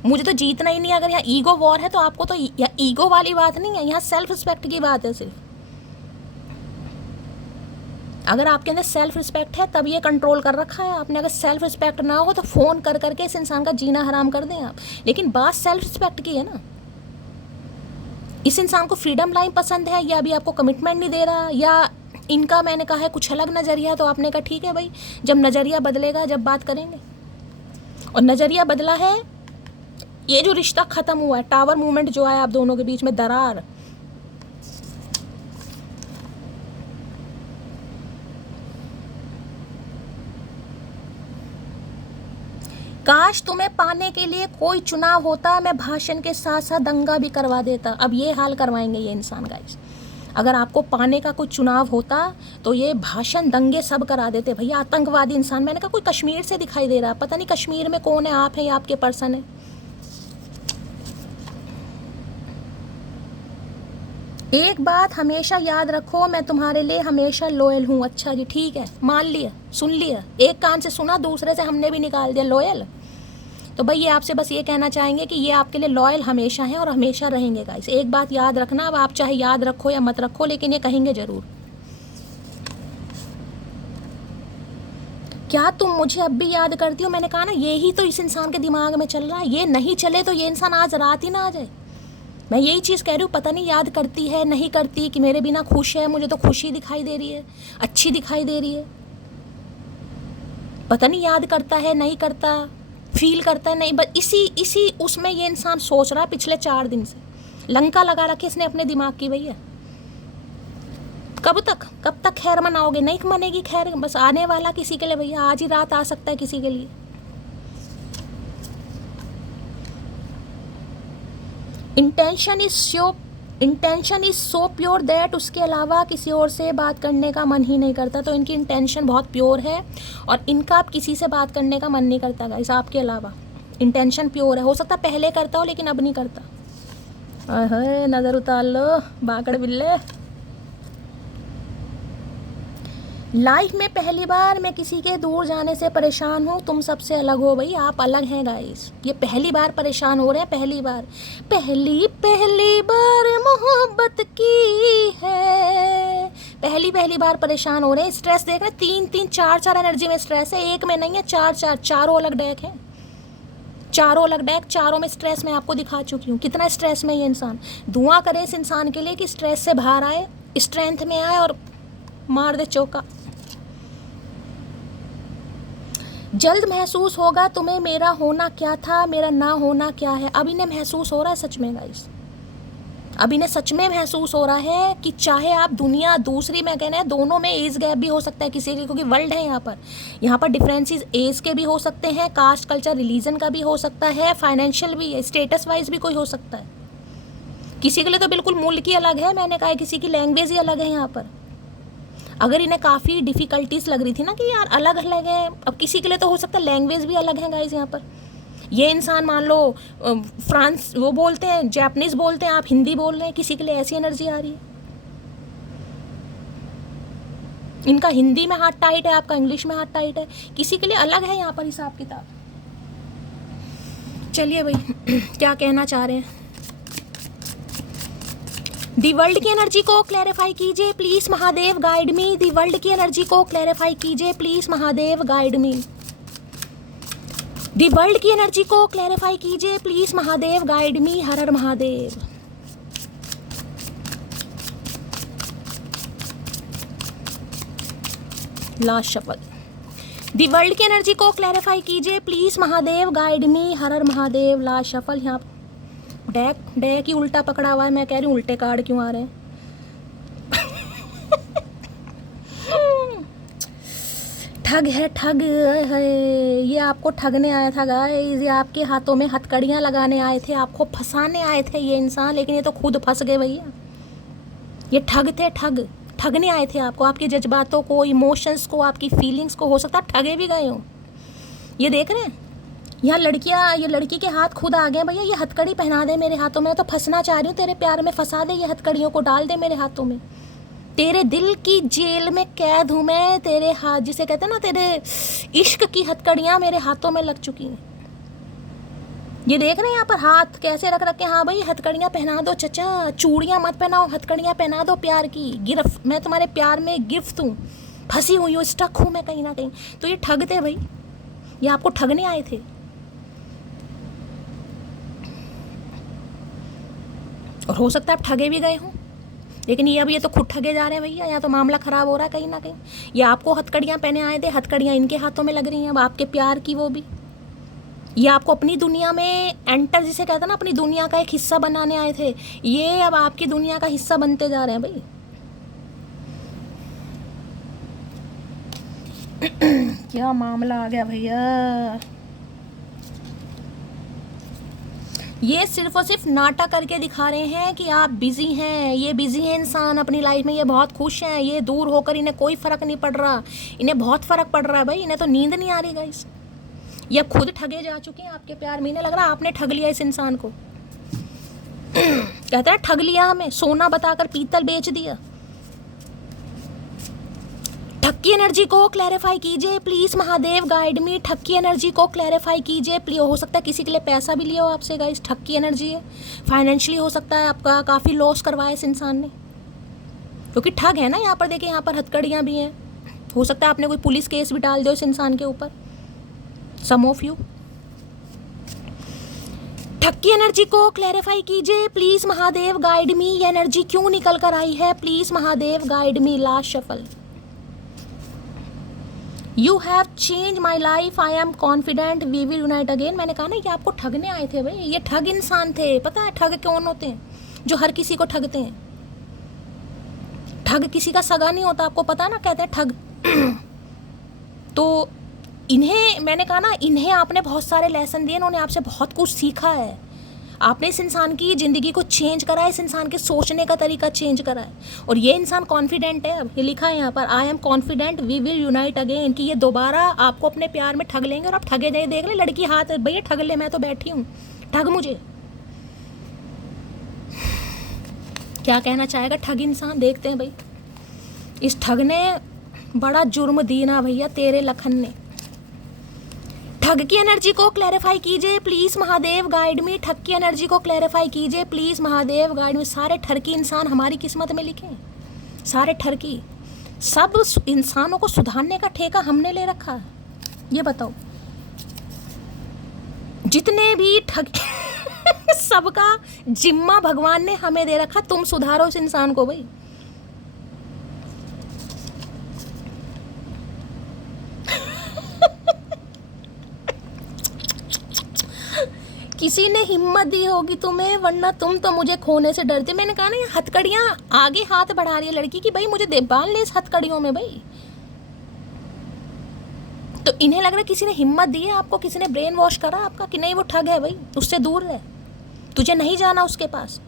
मुझे तो जीतना ही नहीं। अगर यहाँ ईगो वॉर है तो आपको तो ईगो वाली बात नहीं है, यहाँ सेल्फ रिस्पेक्ट की बात है सिर्फ। अगर आपके अंदर सेल्फ रिस्पेक्ट है तब ये कंट्रोल कर रखा है आपने। अगर सेल्फ रिस्पेक्ट ना हो तो फ़ोन कर करके इस इंसान का जीना हराम कर दें आप। लेकिन बात सेल्फ रिस्पेक्ट की है ना। इस इंसान को फ्रीडम लाइन पसंद है, या अभी आपको कमिटमेंट नहीं दे रहा, या इनका मैंने कहा है कुछ अलग नज़रिया। तो आपने कहा ठीक है भाई, जब नज़रिया बदलेगा जब बात करेंगे। और नज़रिया बदला है, ये जो रिश्ता ख़त्म हुआ है, टावर मूवमेंट जो है आप दोनों के बीच में, दरार। काश तुम्हें पाने के लिए कोई चुनाव होता, मैं भाषण के साथ साथ दंगा भी करवा देता। अब ये हाल करवाएंगे ये इंसान गाइस। अगर आपको पाने का कोई चुनाव होता तो ये भाषण दंगे सब करा देते भैया। आतंकवादी इंसान। मैंने कहा कोई कश्मीर से दिखाई दे रहा, पता नहीं कश्मीर में कौन है, आप हैं या आपके पर्सन है। एक बात हमेशा याद रखो, मैं तुम्हारे लिए हमेशा लॉयल हूँ। अच्छा जी ठीक है, मान लिया, सुन लिया, एक कान से सुना, दूसरे से हमने भी निकाल दिया लॉयल। तो भाई ये आपसे बस ये कहना चाहेंगे कि ये आपके लिए लॉयल हमेशा हैं और हमेशा रहेंगे गाइस। एक बात याद रखना, अब आप चाहे याद रखो या मत रखो, लेकिन ये कहेंगे ज़रूर। क्या तुम मुझे अब भी याद करती हो? मैंने कहा ना, यही तो इस इंसान के दिमाग में चल रहा है। ये नहीं चले तो ये इंसान आज रात ही ना आ जाए। मैं यही चीज़ कह रही हूँ, पता नहीं याद करती है नहीं करती, कि मेरे बिना खुश है, मुझे तो खुशी दिखाई दे रही है, अच्छी दिखाई दे रही है। पता नहीं याद करता है नहीं करता, फील करता है नहीं, बस इसी उसमें ये इंसान सोच रहा पिछले 4 दिन से। लंका लगा रखी इसने अपने दिमाग की भैया। कब तक खैर मनाओगे? नहीं मनेगी खैर, बस आने वाला किसी के लिए भैया, आज ही रात आ सकता है किसी के लिए। Intention is so pure that उसके अलावा किसी और से बात करने का मन ही नहीं करता। तो इनकी इंटेंशन बहुत प्योर है और इनका अब किसी से बात करने का मन नहीं करता गाइस, आपके अलावा। इंटेंशन प्योर है, हो सकता पहले करता हो लेकिन अब नहीं करता। अरे नज़र उतार लो बाकड़ बिल्ले। लाइफ में पहली बार मैं किसी के दूर जाने से परेशान हूँ, तुम सबसे अलग हो भाई, आप अलग हैं गाइस। ये पहली बार परेशान हो रहे हैं, पहली बार मोहब्बत की है, पहली बार परेशान हो रहे हैं। स्ट्रेस देख रहे हैं, 3 4 एनर्जी में स्ट्रेस है, एक में नहीं है, चारों अलग डेक है, चारों अलग डेक, चारों में स्ट्रेस मैं आपको दिखा चुकी हूँ। कितना स्ट्रेस में ये इंसान। दुआ करे इस इंसान के लिए कि स्ट्रेस से बाहर आए, स्ट्रेंथ में आए और मार दे चौका। जल्द महसूस होगा तुम्हें मेरा होना क्या था, मेरा ना होना क्या है। अब इन्हें महसूस हो रहा है सच में गाइस, अब इन्हें सच में महसूस हो रहा है कि चाहे आप दुनिया दूसरी में कहना है, दोनों में एज गैप भी हो सकता है किसी के, क्योंकि वर्ल्ड है यहाँ पर डिफरेंसेस एज के भी हो सकते हैं, कास्ट कल्चर रिलीजन का भी हो सकता है, फाइनेंशियल भी है, स्टेटस वाइज भी कोई हो सकता है। किसी के लिए तो बिल्कुल मुल्क ही अलग है, मैंने कहा किसी की लैंग्वेज ही अलग है यहाँ पर। अगर इन्हें काफ़ी डिफ़िकल्टीज लग रही थी ना कि यार अलग अलग है, अब किसी के लिए तो हो सकता है लैंग्वेज भी अलग है गाइस। यहाँ पर ये इंसान मान लो फ्रांस वो बोलते हैं, जापानीज़ बोलते हैं, आप हिंदी बोल रहे हैं, किसी के लिए ऐसी एनर्जी आ रही है। इनका हिंदी में हाथ टाइट है, आपका इंग्लिश में हाथ टाइट है, किसी के लिए अलग है यहाँ पर हिसाब किताब। चलिए भाई क्या कहना चाह रहे हैं। दी वर्ल्ड की एनर्जी को क्लैरिफाई कीजिए please Mahadev, guide me. The world की एनर्जी को क्लैरिफाई कीजिए please Mahadev, guide me. The world की एनर्जी को क्लैरिफाई कीजिए please Mahadev, guide me. Her her Mahadev. Last shuffle. The world की एनर्जी को क्लैरिफाई कीजिए please Mahadev, guide me. Her her Mahadev. Last shuffle. यहाँ डेक ही उल्टा पकड़ा हुआ है, मैं कह रही हूँ उल्टे कार्ड क्यों आ रहे हैं। ठग है ठग है, ये आपको ठगने आया था गाइस, ये आपके हाथों में हथकड़ियाँ लगाने आए थे, आपको फंसाने आए थे ये इंसान, लेकिन ये तो खुद फंस गए भैया। ये ठग थे, ठगने आए थे आपको, आपके जज्बातों को, इमोशंस को, आपकी फीलिंग्स को, हो सकता है ठगे भी गए हो। ये देख रहे हैं यहाँ लड़कियाँ, ये लड़की के हाथ खुद आ गए भैया, ये हथकड़ी पहना दे मेरे हाथों में, तो फंसना चाह रही हूँ तेरे प्यार में, फंसा दे, ये हथकड़ियों को डाल दे मेरे हाथों में, तेरे दिल की जेल में कैद हूँ मैं, तेरे हाथ, जिसे कहते हैं ना तेरे इश्क की हथकड़ियाँ मेरे हाथों में लग चुकी हैं। ये देख रहे हैं यहाँ पर हाथ कैसे रख रखे, हाँ भाई हथकड़ियाँ पहना दो चचा, चूड़ियाँ मत पहनाओ, हथकड़ियाँ पहना दो प्यार की, गिरफ्त, मैं तुम्हारे प्यार में गिरफ्त हूँ, फंसी हुई हूँ, स्टक हूँ मैं कहीं ना कहीं। तो ये ठग थे भाई, ये आपको ठगने आए थे। और हो सकता है आप ठगे भी गए हों, लेकिन ये अब ये तो खुद ठगे जा रहे हैं भैया, यहाँ तो मामला ख़राब हो रहा है कहीं ना कहीं। ये आपको हथकड़ियाँ पहने आए थे, हथकड़ियाँ इनके हाथों में लग रही हैं अब आपके प्यार की, वो भी। ये आपको अपनी दुनिया में एंटर, जिसे कहते हैं ना, अपनी दुनिया का एक हिस्सा बनाने आए थे, ये अब आपकी दुनिया का हिस्सा बनते जा रहे हैं भाई। क्या मामला आ गया भैया। ये सिर्फ और सिर्फ नाटक करके दिखा रहे हैं कि आप बिजी हैं, ये बिजी हैं इंसान अपनी लाइफ में, ये बहुत खुश हैं, ये दूर होकर इन्हें कोई फ़र्क नहीं पड़ रहा, इन्हें बहुत फ़र्क पड़ रहा है भाई, इन्हें तो नींद नहीं आ रही गाइस। ये अब खुद ठगे जा चुके हैं आपके प्यार में, इन्हें लग रहा है आपने ठग लिया इस इंसान को। कहते हैं ठग लिया हमें, सोना बताकर पीतल बेच दिया। ठग की एनर्जी को क्लैरिफाई कीजिए प्लीज महादेव, गाइड मी। ठग की एनर्जी को क्लैरिफाई कीजिए प्लीज। हो सकता है किसी के लिए पैसा भी लिया हो आपसे गाइस, ठग की एनर्जी है, फाइनेंशियली हो सकता है आपका काफ़ी लॉस करवाया इस इंसान ने, क्योंकि ठग है ना यहाँ पर। देखिए यहाँ पर हथकड़ियाँ भी हैं, हो सकता है आपने कोई पुलिस केस भी डाल दो इस इंसान के ऊपर, सम ऑफ यू। ठग की एनर्जी को क्लैरिफाई कीजिए प्लीज महादेव, गाइड मी। ये एनर्जी क्यों निकल कर आई है, please Mahadev guide me. Last shuffle. You have change my life, I am confident, we will unite again. मैंने कहा ना ये आपको ठगने आए थे भाई, ये ठग इंसान थे। पता है ठग कौन होते हैं? जो हर किसी को ठगते हैं। ठग किसी का सगा नहीं होता, आपको पता ना, कहते हैं ठग। तो इन्हें मैंने कहा ना, इन्हें आपने बहुत सारे लेसन दिए, इन्होंने आपसे बहुत कुछ सीखा है। आपने इस इंसान की ज़िंदगी को चेंज करा है, इस इंसान के सोचने का तरीका चेंज करा है। और ये इंसान कॉन्फिडेंट है। अब ये लिखा है यहाँ पर, I am confident we will unite again, कि ये दोबारा आपको अपने प्यार में ठग लेंगे। और आप ठगे जाए, देख ले लड़की हाथ, भैया ठग ले, मैं तो बैठी हूँ, ठग मुझे। क्या कहना चाहेगा ठग इंसान, देखते हैं भाई। इस ठग ने बड़ा जुर्म दीना भैया तेरे लखन ने। ठग की एनर्जी को क्लैरिफाई कीजिए प्लीज महादेव, गाइड मी। ठग की एनर्जी को क्लैरिफाई कीजिए प्लीज महादेव, गाइड मी। सारे ठरकी इंसान हमारी किस्मत में लिखे, सारे ठरकी। सब इंसानों को सुधारने का ठेका हमने ले रखा है। ये बताओ, जितने भी ठग सबका जिम्मा भगवान ने हमें दे रखा। तुम सुधारो इस इंसान को भाई। किसी ने हिम्मत दी होगी तुम्हें, वरना तुम तो मुझे खोने से डरते। मैंने कहा ना, ये हथकड़ियां आगे हाथ बढ़ा रही है लड़की की, भाई मुझे बांध ले इस हथकड़ियों में भाई। तो इन्हें लग रहा है किसी ने हिम्मत दी है आपको, किसी ने ब्रेन वॉश करा आपका कि नहीं वो ठग है भाई, उससे दूर रह, तुझे नहीं जाना उसके पास।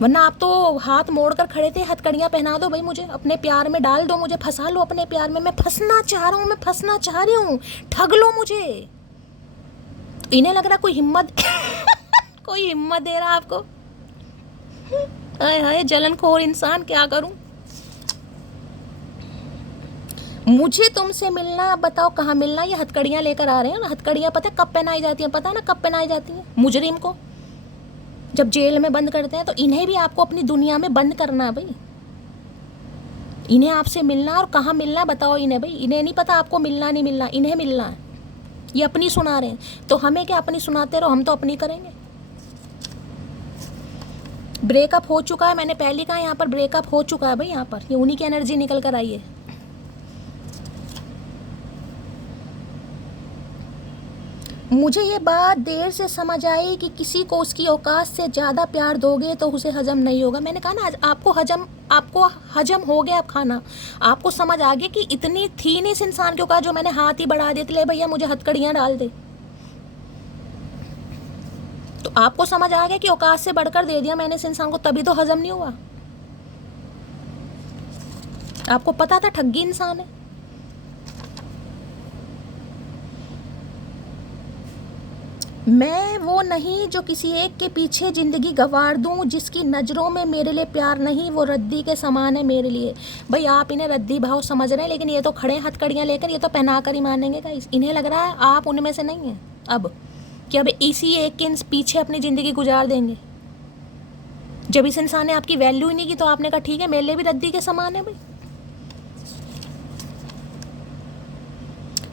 वरना आप तो हाथ मोड़ कर खड़े थे। हथकड़ियां पहना दो भाई मुझे, अपने प्यार में डाल दो, मुझे फंसा लो अपने प्यार में। मैं फंसना चाह रहा हूँ, मैं फंसना चाह रही हूँ, ठग लो मुझे। इन्हें लग रहा कोई हिम्मत कोई हिम्मत दे रहा आपको। हाय हाय जलनखोर इंसान, क्या करूं। मुझे तुमसे मिलना, अब बताओ कहाँ मिलना। ये हथकड़ियां लेकर आ रहे हैं ना। हथकड़ियां पता है कब पहनाई जाती हैं? पता है ना कब पहनाई जाती हैं? मुजरिम को जब जेल में बंद करते हैं। तो इन्हें भी आपको अपनी दुनिया में बंद करना है भाई। इन्हें आपसे मिलना, और कहाँ मिलना बताओ इन्हें भाई। इन्हें नहीं पता आपको मिलना नहीं मिलना, इन्हें मिलना है। ये अपनी सुना रहे हैं, तो हमें क्या, अपनी सुनाते रहो, हम तो अपनी करेंगे। ब्रेकअप हो चुका है, मैंने पहले कहा यहाँ पर ब्रेकअप हो चुका है भाई। यहाँ पर ये उन्हीं की एनर्जी निकल कर आई है। मुझे ये बात देर से समझ आई कि किसी को उसकी औकात से ज़्यादा प्यार दोगे तो उसे हजम नहीं होगा। मैंने कहा ना, आपको हजम हो गया अब खाना। आपको समझ आ गया कि इतनी थी नहीं इस इंसान के औकात, जो मैंने हाथ ही बढ़ा दिए, ले भैया मुझे हथकड़ियाँ डाल दे। तो आपको समझ आ गया कि औकात से बढ़कर दे दिया मैंने इस इंसान को, तभी तो हजम नहीं हुआ। आपको पता था ठगी इंसान है। मैं वो नहीं जो किसी एक के पीछे ज़िंदगी गंवार दूं, जिसकी नज़रों में मेरे लिए प्यार नहीं, वो रद्दी के समान है मेरे लिए। भाई आप इन्हें रद्दी भाव समझ रहे हैं, लेकिन ये तो खड़े हथकड़ियाँ लेकर, ये तो पहना कर ही मानेंगे गाइस। इन्हें लग रहा है आप उनमें से नहीं हैं अब, कि अब इसी एक के पीछे अपनी ज़िंदगी गुजार देंगे। जब इस इंसान ने आपकी वैल्यू ही नहीं की, तो आपने कहा ठीक है मेरे लिए भी रद्दी के समान है भाई।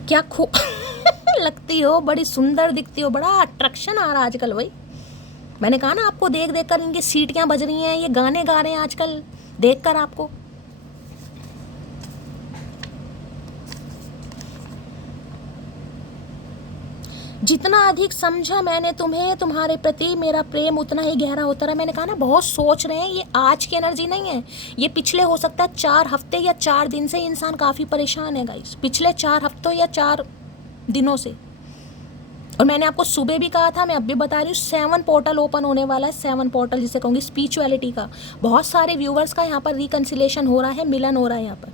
क्या लगती हो, बड़ी सुंदर दिखती हो, बड़ा अट्रैक्शन आ रहा है आजकल भाई। मैंने कहा ना आपको देख देख कर इनकी सीटियां बज रही हैं, ये गाने गा रहे हैं आजकल देख कर आपको। जितना अधिक समझा मैंने तुम्हें, तुम्हारे प्रति मेरा प्रेम उतना ही गहरा होता रहा। मैंने कहा ना बहुत सोच रहे हैं, ये आज की एनर्जी नहीं है, ये पिछले हो सकता है 4 हफ्ते या 4 दिन से इंसान काफ़ी परेशान है गाइस, पिछले 4 हफ्तों या 4 दिनों से। और मैंने आपको सुबह भी कहा था, मैं अब भी बता रही हूँ, 7 पोर्टल ओपन होने वाला है। 7 पोर्टल जिसे कहूँगी स्पिरिचुअलिटी का। बहुत सारे व्यूवर्स का यहाँ पर रिकन्सिलेशन हो रहा है, मिलन हो रहा है यहाँ पर।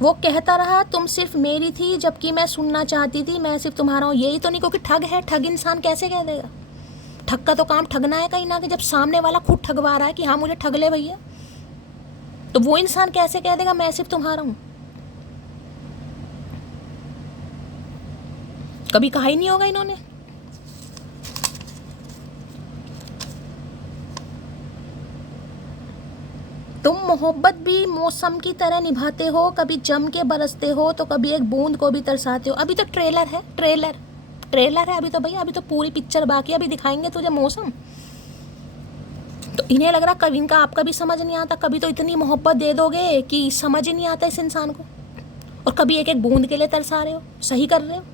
वो कहता रहा तुम सिर्फ मेरी थी, जबकि मैं सुनना चाहती थी मैं सिर्फ तुम्हारा हूँ। यही तो नहीं, क्योंकि ठग है। ठग इंसान कैसे कह देगा? ठग का तो काम ठगना है कहीं ना कहीं। जब सामने वाला खुद ठगवा रहा है कि हाँ मुझे ठग ले भैया, तो वो इंसान कैसे कह देगा मैं सिर्फ तुम्हारा हूँ? कभी कहा ही नहीं होगा इन्होंने। तुम मोहब्बत भी मौसम की तरह निभाते हो, कभी जम के बरसते हो तो कभी एक बूंद को भी तरसाते हो। अभी तो ट्रेलर है, ट्रेलर है अभी तो भैया, अभी तो पूरी पिक्चर बाकी है, अभी दिखाएंगे तुझे मौसम। तो इन्हें लग रहा कभी इनका आपका भी समझ नहीं आता, कभी तो इतनी मोहब्बत दे दोगे कि समझ ही नहीं आता इस इंसान को, और कभी एक एक बूंद के लिए तरसा रहे हो। सही कर रहे हो।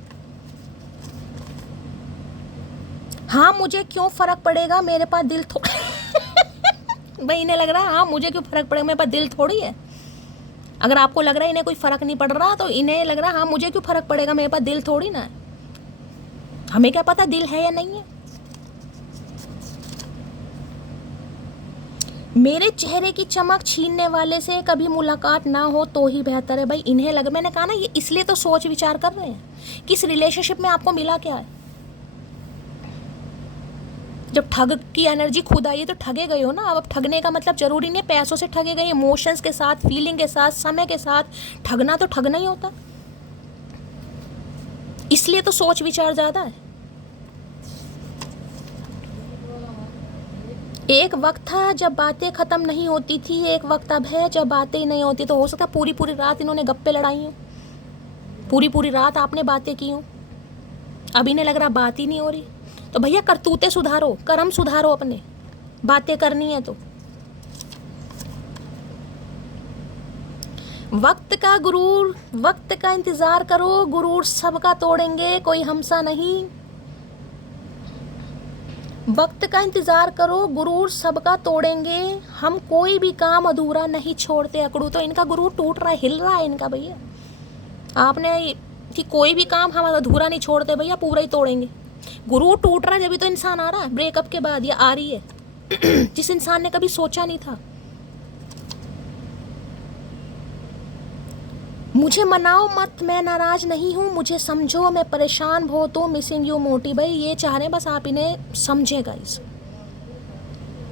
हाँ मुझे क्यों फ़र्क पड़ेगा, मेरे पास दिल भाई इन्हें लग रहा है हाँ मुझे क्यों फ़र्क पड़ेगा, मेरे पास दिल थोड़ी है। अगर आपको लग रहा है इन्हें कोई फ़र्क नहीं पड़ रहा तो इन्हें लग रहा है हाँ मुझे क्यों फ़र्क पड़ेगा, मेरे पास दिल थोड़ी ना है। हमें क्या पता दिल है या नहीं है। मेरे चेहरे की चमक छीनने वाले से कभी मुलाकात ना हो तो ही बेहतर है। भाई इन्हें लग, मैंने कहा ना ये इसलिए तो सोच विचार कर रहे हैं कि इस रिलेशनशिप में आपको मिला क्या है। जब ठग की एनर्जी खुद आई है तो ठगे गए हो ना। अब ठगने का मतलब जरूरी नहीं पैसों से ठगे गए, इमोशंस के साथ, फीलिंग के साथ, समय के साथ ठगना तो ठगना ही होता। इसलिए तो सोच विचार ज़्यादा है। एक वक्त था जब बातें ख़त्म नहीं होती थी, एक वक्त अब है जब बातें ही नहीं होती। तो हो सकता पूरी पूरी रात इन्होंने गप्पे लड़ाई हैं, पूरी पूरी रात आपने बातें की हों, अब इन्हें लग रहा बात ही नहीं हो रही। तो भैया करतूतें सुधारो, कर्म सुधारो अपने, बातें करनी है तो। वक्त का गुरूर, वक्त का इंतज़ार करो, गुरूर सबका तोड़ेंगे, कोई हमसा नहीं। वक्त का इंतज़ार करो, गुरूर सबका तोड़ेंगे, हम कोई भी काम अधूरा नहीं छोड़ते। अकड़ू तो इनका गुरूर टूट रहा है, हिल रहा है इनका भैया। आपने कि कोई भी काम हम अधूरा नहीं छोड़ते भैया, पूरा ही तोड़ेंगे। गुरूर टूट रहा है, जब तो इंसान आ रहा है ब्रेकअप के बाद, या आ रही है जिस इंसान ने कभी सोचा नहीं था। मुझे मनाओ मत, मैं नाराज़ नहीं हूँ, मुझे समझो, मैं परेशान बहुत हूँ, मिसिंग यू मोटी। भाई ये चाह रहे हैं बस आप इन्हें समझे गाइस।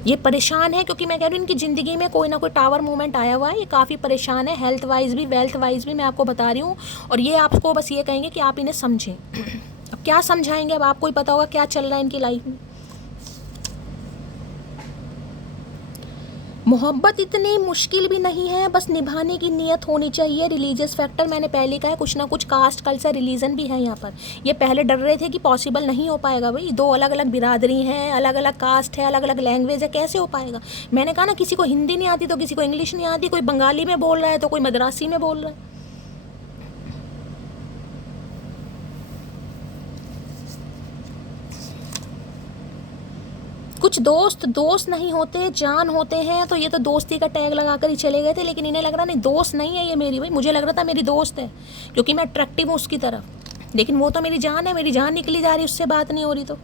ये परेशान है क्योंकि मैं कह रही हूँ इनकी ज़िंदगी में कोई ना कोई टावर मोमेंट आया हुआ है। ये काफ़ी परेशान है, हेल्थ वाइज भी, वेल्थ वाइज भी, मैं आपको बता रही हूँ। और ये आपको बस ये कहेंगे कि आप इन्हें समझें। अब क्या समझाएंगे, अब आपको ही पता होगा क्या चल रहा है इनकी लाइफ में। मोहब्बत इतनी मुश्किल भी नहीं है, बस निभाने की नीयत होनी चाहिए। रिलीजियस फैक्टर मैंने पहले कहा है, कुछ ना कुछ कास्ट कल्चर रिलीजन भी है यहाँ पर। ये पहले डर रहे थे कि पॉसिबल नहीं हो पाएगा भाई, दो अलग अलग बिरादरी हैं, अलग अलग कास्ट है, अलग अलग लैंग्वेज है, कैसे हो पाएगा। मैंने कहा ना किसी को हिंदी नहीं आती तो किसी को इंग्लिश नहीं आती, कोई बंगाली में बोल रहा है तो कोई मद्रासी में बोल रहा है। कुछ दोस्त दोस्त नहीं होते, जान होते हैं। तो ये तो दोस्ती का टैग लगाकर ही चले गए थे, लेकिन इन्हें लग रहा नहीं दोस्त नहीं है ये मेरी। भाई मुझे लग रहा था मेरी दोस्त है क्योंकि मैं अट्रैक्टिव हूँ उसकी तरफ, लेकिन वो तो मेरी जान है, मेरी जान निकली जा रही, उससे बात नहीं हो रही। तो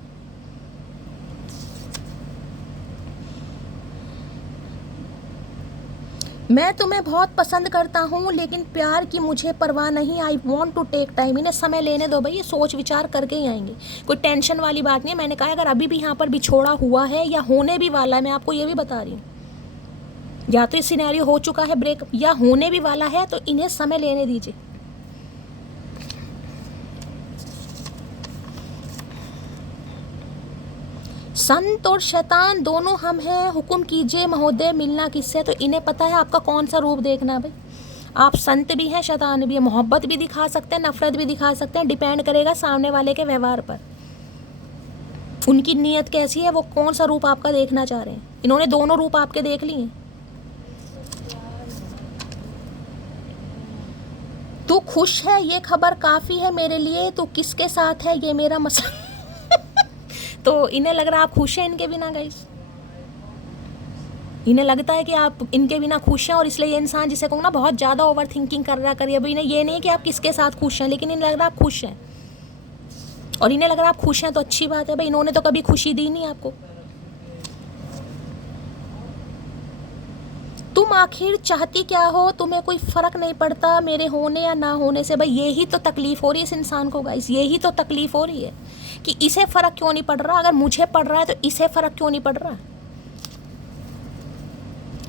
मैं तुम्हें बहुत पसंद करता हूँ लेकिन प्यार की मुझे परवाह नहीं, I want to take time. इन्हें समय लेने दो भाई, ये सोच विचार करके ही आएंगे, कोई टेंशन वाली बात नहीं है। मैंने कहा अगर अभी भी यहाँ पर बिछोड़ा हुआ है या होने भी वाला है, मैं आपको ये भी बता रही हूँ, या तो ये सिनेरियो हो चुका है ब्रेकअप या होने भी वाला है, तो इन्हें समय लेने दीजिए। संत और शैतान दोनों हम हैं, हुक्म कीजिए महोदय मिलना किससे। तो इन्हें पता है आपका कौन सा रूप देखना है भाई। आप संत भी हैं, शैतान भी है, मोहब्बत भी दिखा सकते हैं, नफरत भी दिखा सकते हैं, डिपेंड करेगा सामने वाले के व्यवहार पर, उनकी नीयत कैसी है, वो कौन सा रूप आपका देखना चाह रहे हैं। इन्होंने दोनों रूप आपके देख लिए हैं। तू खुश है ये खबर काफ़ी है मेरे लिए, तू किसके साथ है ये मेरा मसला तो इन्हें लग रहा है आप खुश हैं इनके बिना गाइस। इन्हें लगता है कि आप इनके बिना खुश हैं, और इसलिए ये इंसान जिसे कहूँ ना बहुत ज़्यादा ओवर थिंकिंग कर रहा करिए। अभी इन्हें ये नहीं कि आप किसके साथ खुश हैं, लेकिन इन्हें लग रहा है आप खुश हैं, और इन्हें लग रहा है आप खुश हैं तो अच्छी बात है भाई। इन्होंने तो कभी खुशी दी नहीं आपको। तुम आखिर चाहती क्या हो, तुम्हें कोई फ़र्क नहीं पड़ता मेरे होने या ना होने से। भाई यही तो तकलीफ़ हो रही है इस इंसान को गाइस, यही तो तकलीफ़ हो रही है कि इसे फ़र्क क्यों नहीं पड़ रहा। अगर मुझे पड़ रहा है तो इसे फ़र्क क्यों नहीं पड़ रहा।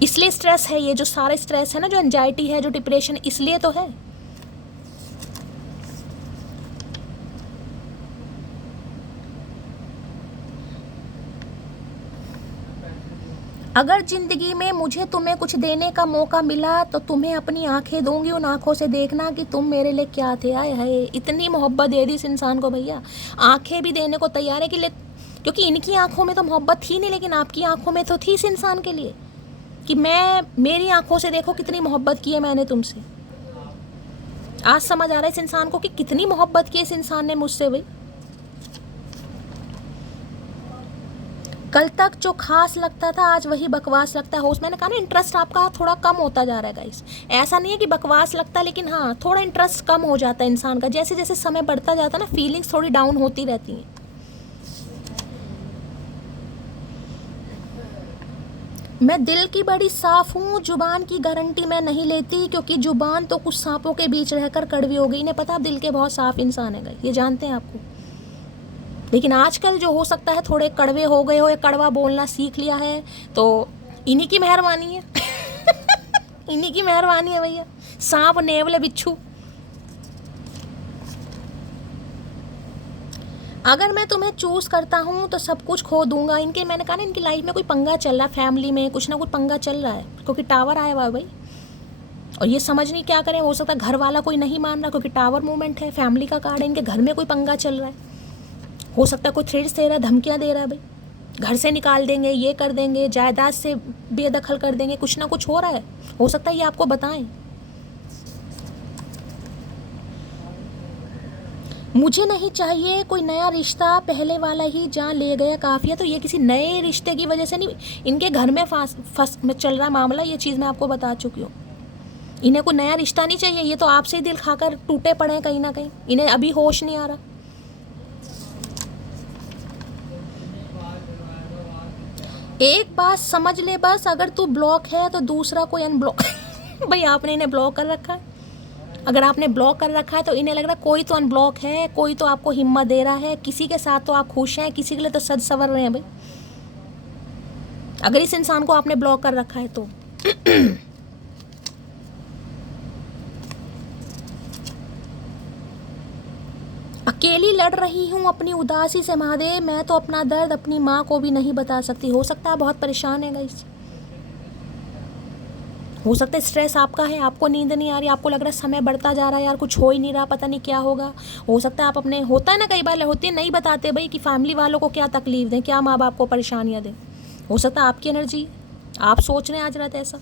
इसलिए स्ट्रेस है, ये जो सारे स्ट्रेस है ना, जो एंजाइटी है, जो डिप्रेशन, इसलिए तो है। अगर जिंदगी में मुझे तुम्हें कुछ देने का मौका मिला तो तुम्हें अपनी आंखें दूंगी, उन आंखों से देखना कि तुम मेरे लिए क्या थे। आए हाय, इतनी मोहब्बत दे दी इस इंसान को भैया, आंखें भी देने को तैयार है कि ले, क्योंकि इनकी आंखों में तो मोहब्बत थी नहीं, लेकिन आपकी आंखों में तो थी इस इंसान के लिए कि मेरी आंखों से देखो कितनी मोहब्बत की है मैंने तुमसे। आज समझ आ रहा है इस इंसान को कि कितनी मोहब्बत की इस इंसान ने मुझसे भाई। कल तक जो खास लगता था आज वही बकवास लगता है। होस्ट मैंने कहा ना, इंटरेस्ट आपका थोड़ा कम होता जा रहा है गाइस। ऐसा नहीं है कि बकवास लगता है, लेकिन हाँ थोड़ा इंटरेस्ट कम हो जाता है इंसान का, जैसे जैसे समय बढ़ता जाता है ना, फीलिंग्स थोड़ी डाउन होती रहती हैं। मैं दिल की बड़ी साफ हूँ, जुबान की गारंटी मैं नहीं लेती, क्योंकि जुबान तो कुछ सांपों के बीच रहकर कड़वी हो गई। इन्हें पता आप दिल के बहुत साफ इंसान है, ये जानते हैं आपको। लेकिन आजकल जो हो सकता है थोड़े कड़वे हो गए हो या कड़वा बोलना सीख लिया है, तो इन्हीं की मेहरबानी है। इन्हीं की मेहरबानी है भैया। सांप, नेवले, बिच्छू। अगर मैं तुम्हें चूज करता हूँ तो सब कुछ खो दूंगा। इनके, मैंने कहा ना, इनकी लाइफ में कोई पंगा चल रहा है, फैमिली में कुछ ना कुछ पंगा चल रहा है, क्योंकि टावर आया हुआ है भाई। और ये समझ नहीं क्या करें। हो सकता है घर वाला कोई नहीं मान रहा, क्योंकि टावर मूवमेंट है, फैमिली का कार्ड है, इनके घर में कोई पंगा चल रहा है। हो सकता है कोई थ्रेड्स दे रहा है, धमकियाँ दे रहा है भाई, घर से निकाल देंगे, ये कर देंगे, जायदाद से बेदखल कर देंगे, कुछ ना कुछ हो रहा है। हो सकता है ये आपको बताएं। मुझे नहीं चाहिए कोई नया रिश्ता, पहले वाला ही जहाँ ले गया काफ़ी है। तो ये किसी नए रिश्ते की वजह से नहीं, इनके घर में फंस में चल रहा मामला, ये चीज़ मैं आपको बता चुकी हूँ। इन्हें कोई नया रिश्ता नहीं चाहिए, ये तो आपसे ही दिल खाकर टूटे पड़े हैं कहीं ना कहीं। इन्हें अभी होश नहीं आ रहा। एक बात समझ ले बस, अगर तू ब्लॉक है तो दूसरा कोई अनब्लॉक। भाई आपने इन्हें ब्लॉक कर रखा है। अगर आपने ब्लॉक कर रखा है तो इन्हें लग रहा है कोई तो अनब्लॉक है, कोई तो आपको हिम्मत दे रहा है, किसी के साथ तो आप खुश हैं, किसी के लिए तो सज संवर रहे हैं भाई। अगर इस इंसान को आपने ब्लॉक कर रखा है तो अकेली लड़ रही हूँ अपनी उदासी से महादेव, मैं तो अपना दर्द अपनी माँ को भी नहीं बता सकती। हो सकता है बहुत परेशान है गाइस, हो सकता है स्ट्रेस आपका है, आपको नींद नहीं आ रही, आपको लग रहा है समय बढ़ता जा रहा है यार, कुछ हो ही नहीं रहा, पता नहीं क्या होगा। हो सकता है आप अपने, होता है ना कई बार होती है, नहीं बताते भाई कि फैमिली वालों को क्या तकलीफ दें, क्या माँ बाप को परेशानियाँ दें। हो सकता है आपकी एनर्जी, आप सोच रहे हैं आज रात ऐसा।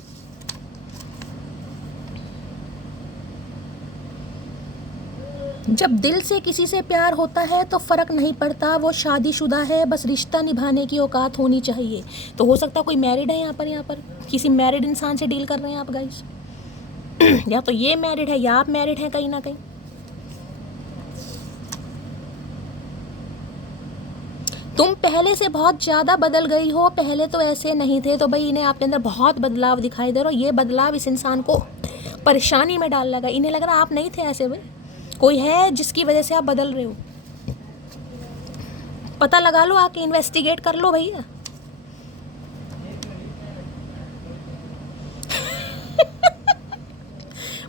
जब दिल से किसी से प्यार होता है तो फ़र्क नहीं पड़ता वो शादीशुदा है, बस रिश्ता निभाने की औकात होनी चाहिए। तो हो सकता है कोई मैरिड है यहाँ पर किसी मैरिड इंसान से डील कर रहे हैं आप गाइस। या तो ये मैरिड है या आप मैरिड हैं कहीं ना कहीं। तुम पहले से बहुत ज़्यादा बदल गई हो, पहले तो ऐसे नहीं थे। तो भाई इन्हें आपके अंदर बहुत बदलाव दिखाई दे रहा है। ये बदलाव इस इंसान को परेशानी में डाल लगा। इन्हें लग रहा आप नहीं थे ऐसे भाई, कोई है जिसकी वजह से आप बदल रहे हो। पता लगा लो, आके इन्वेस्टिगेट कर लो भैया।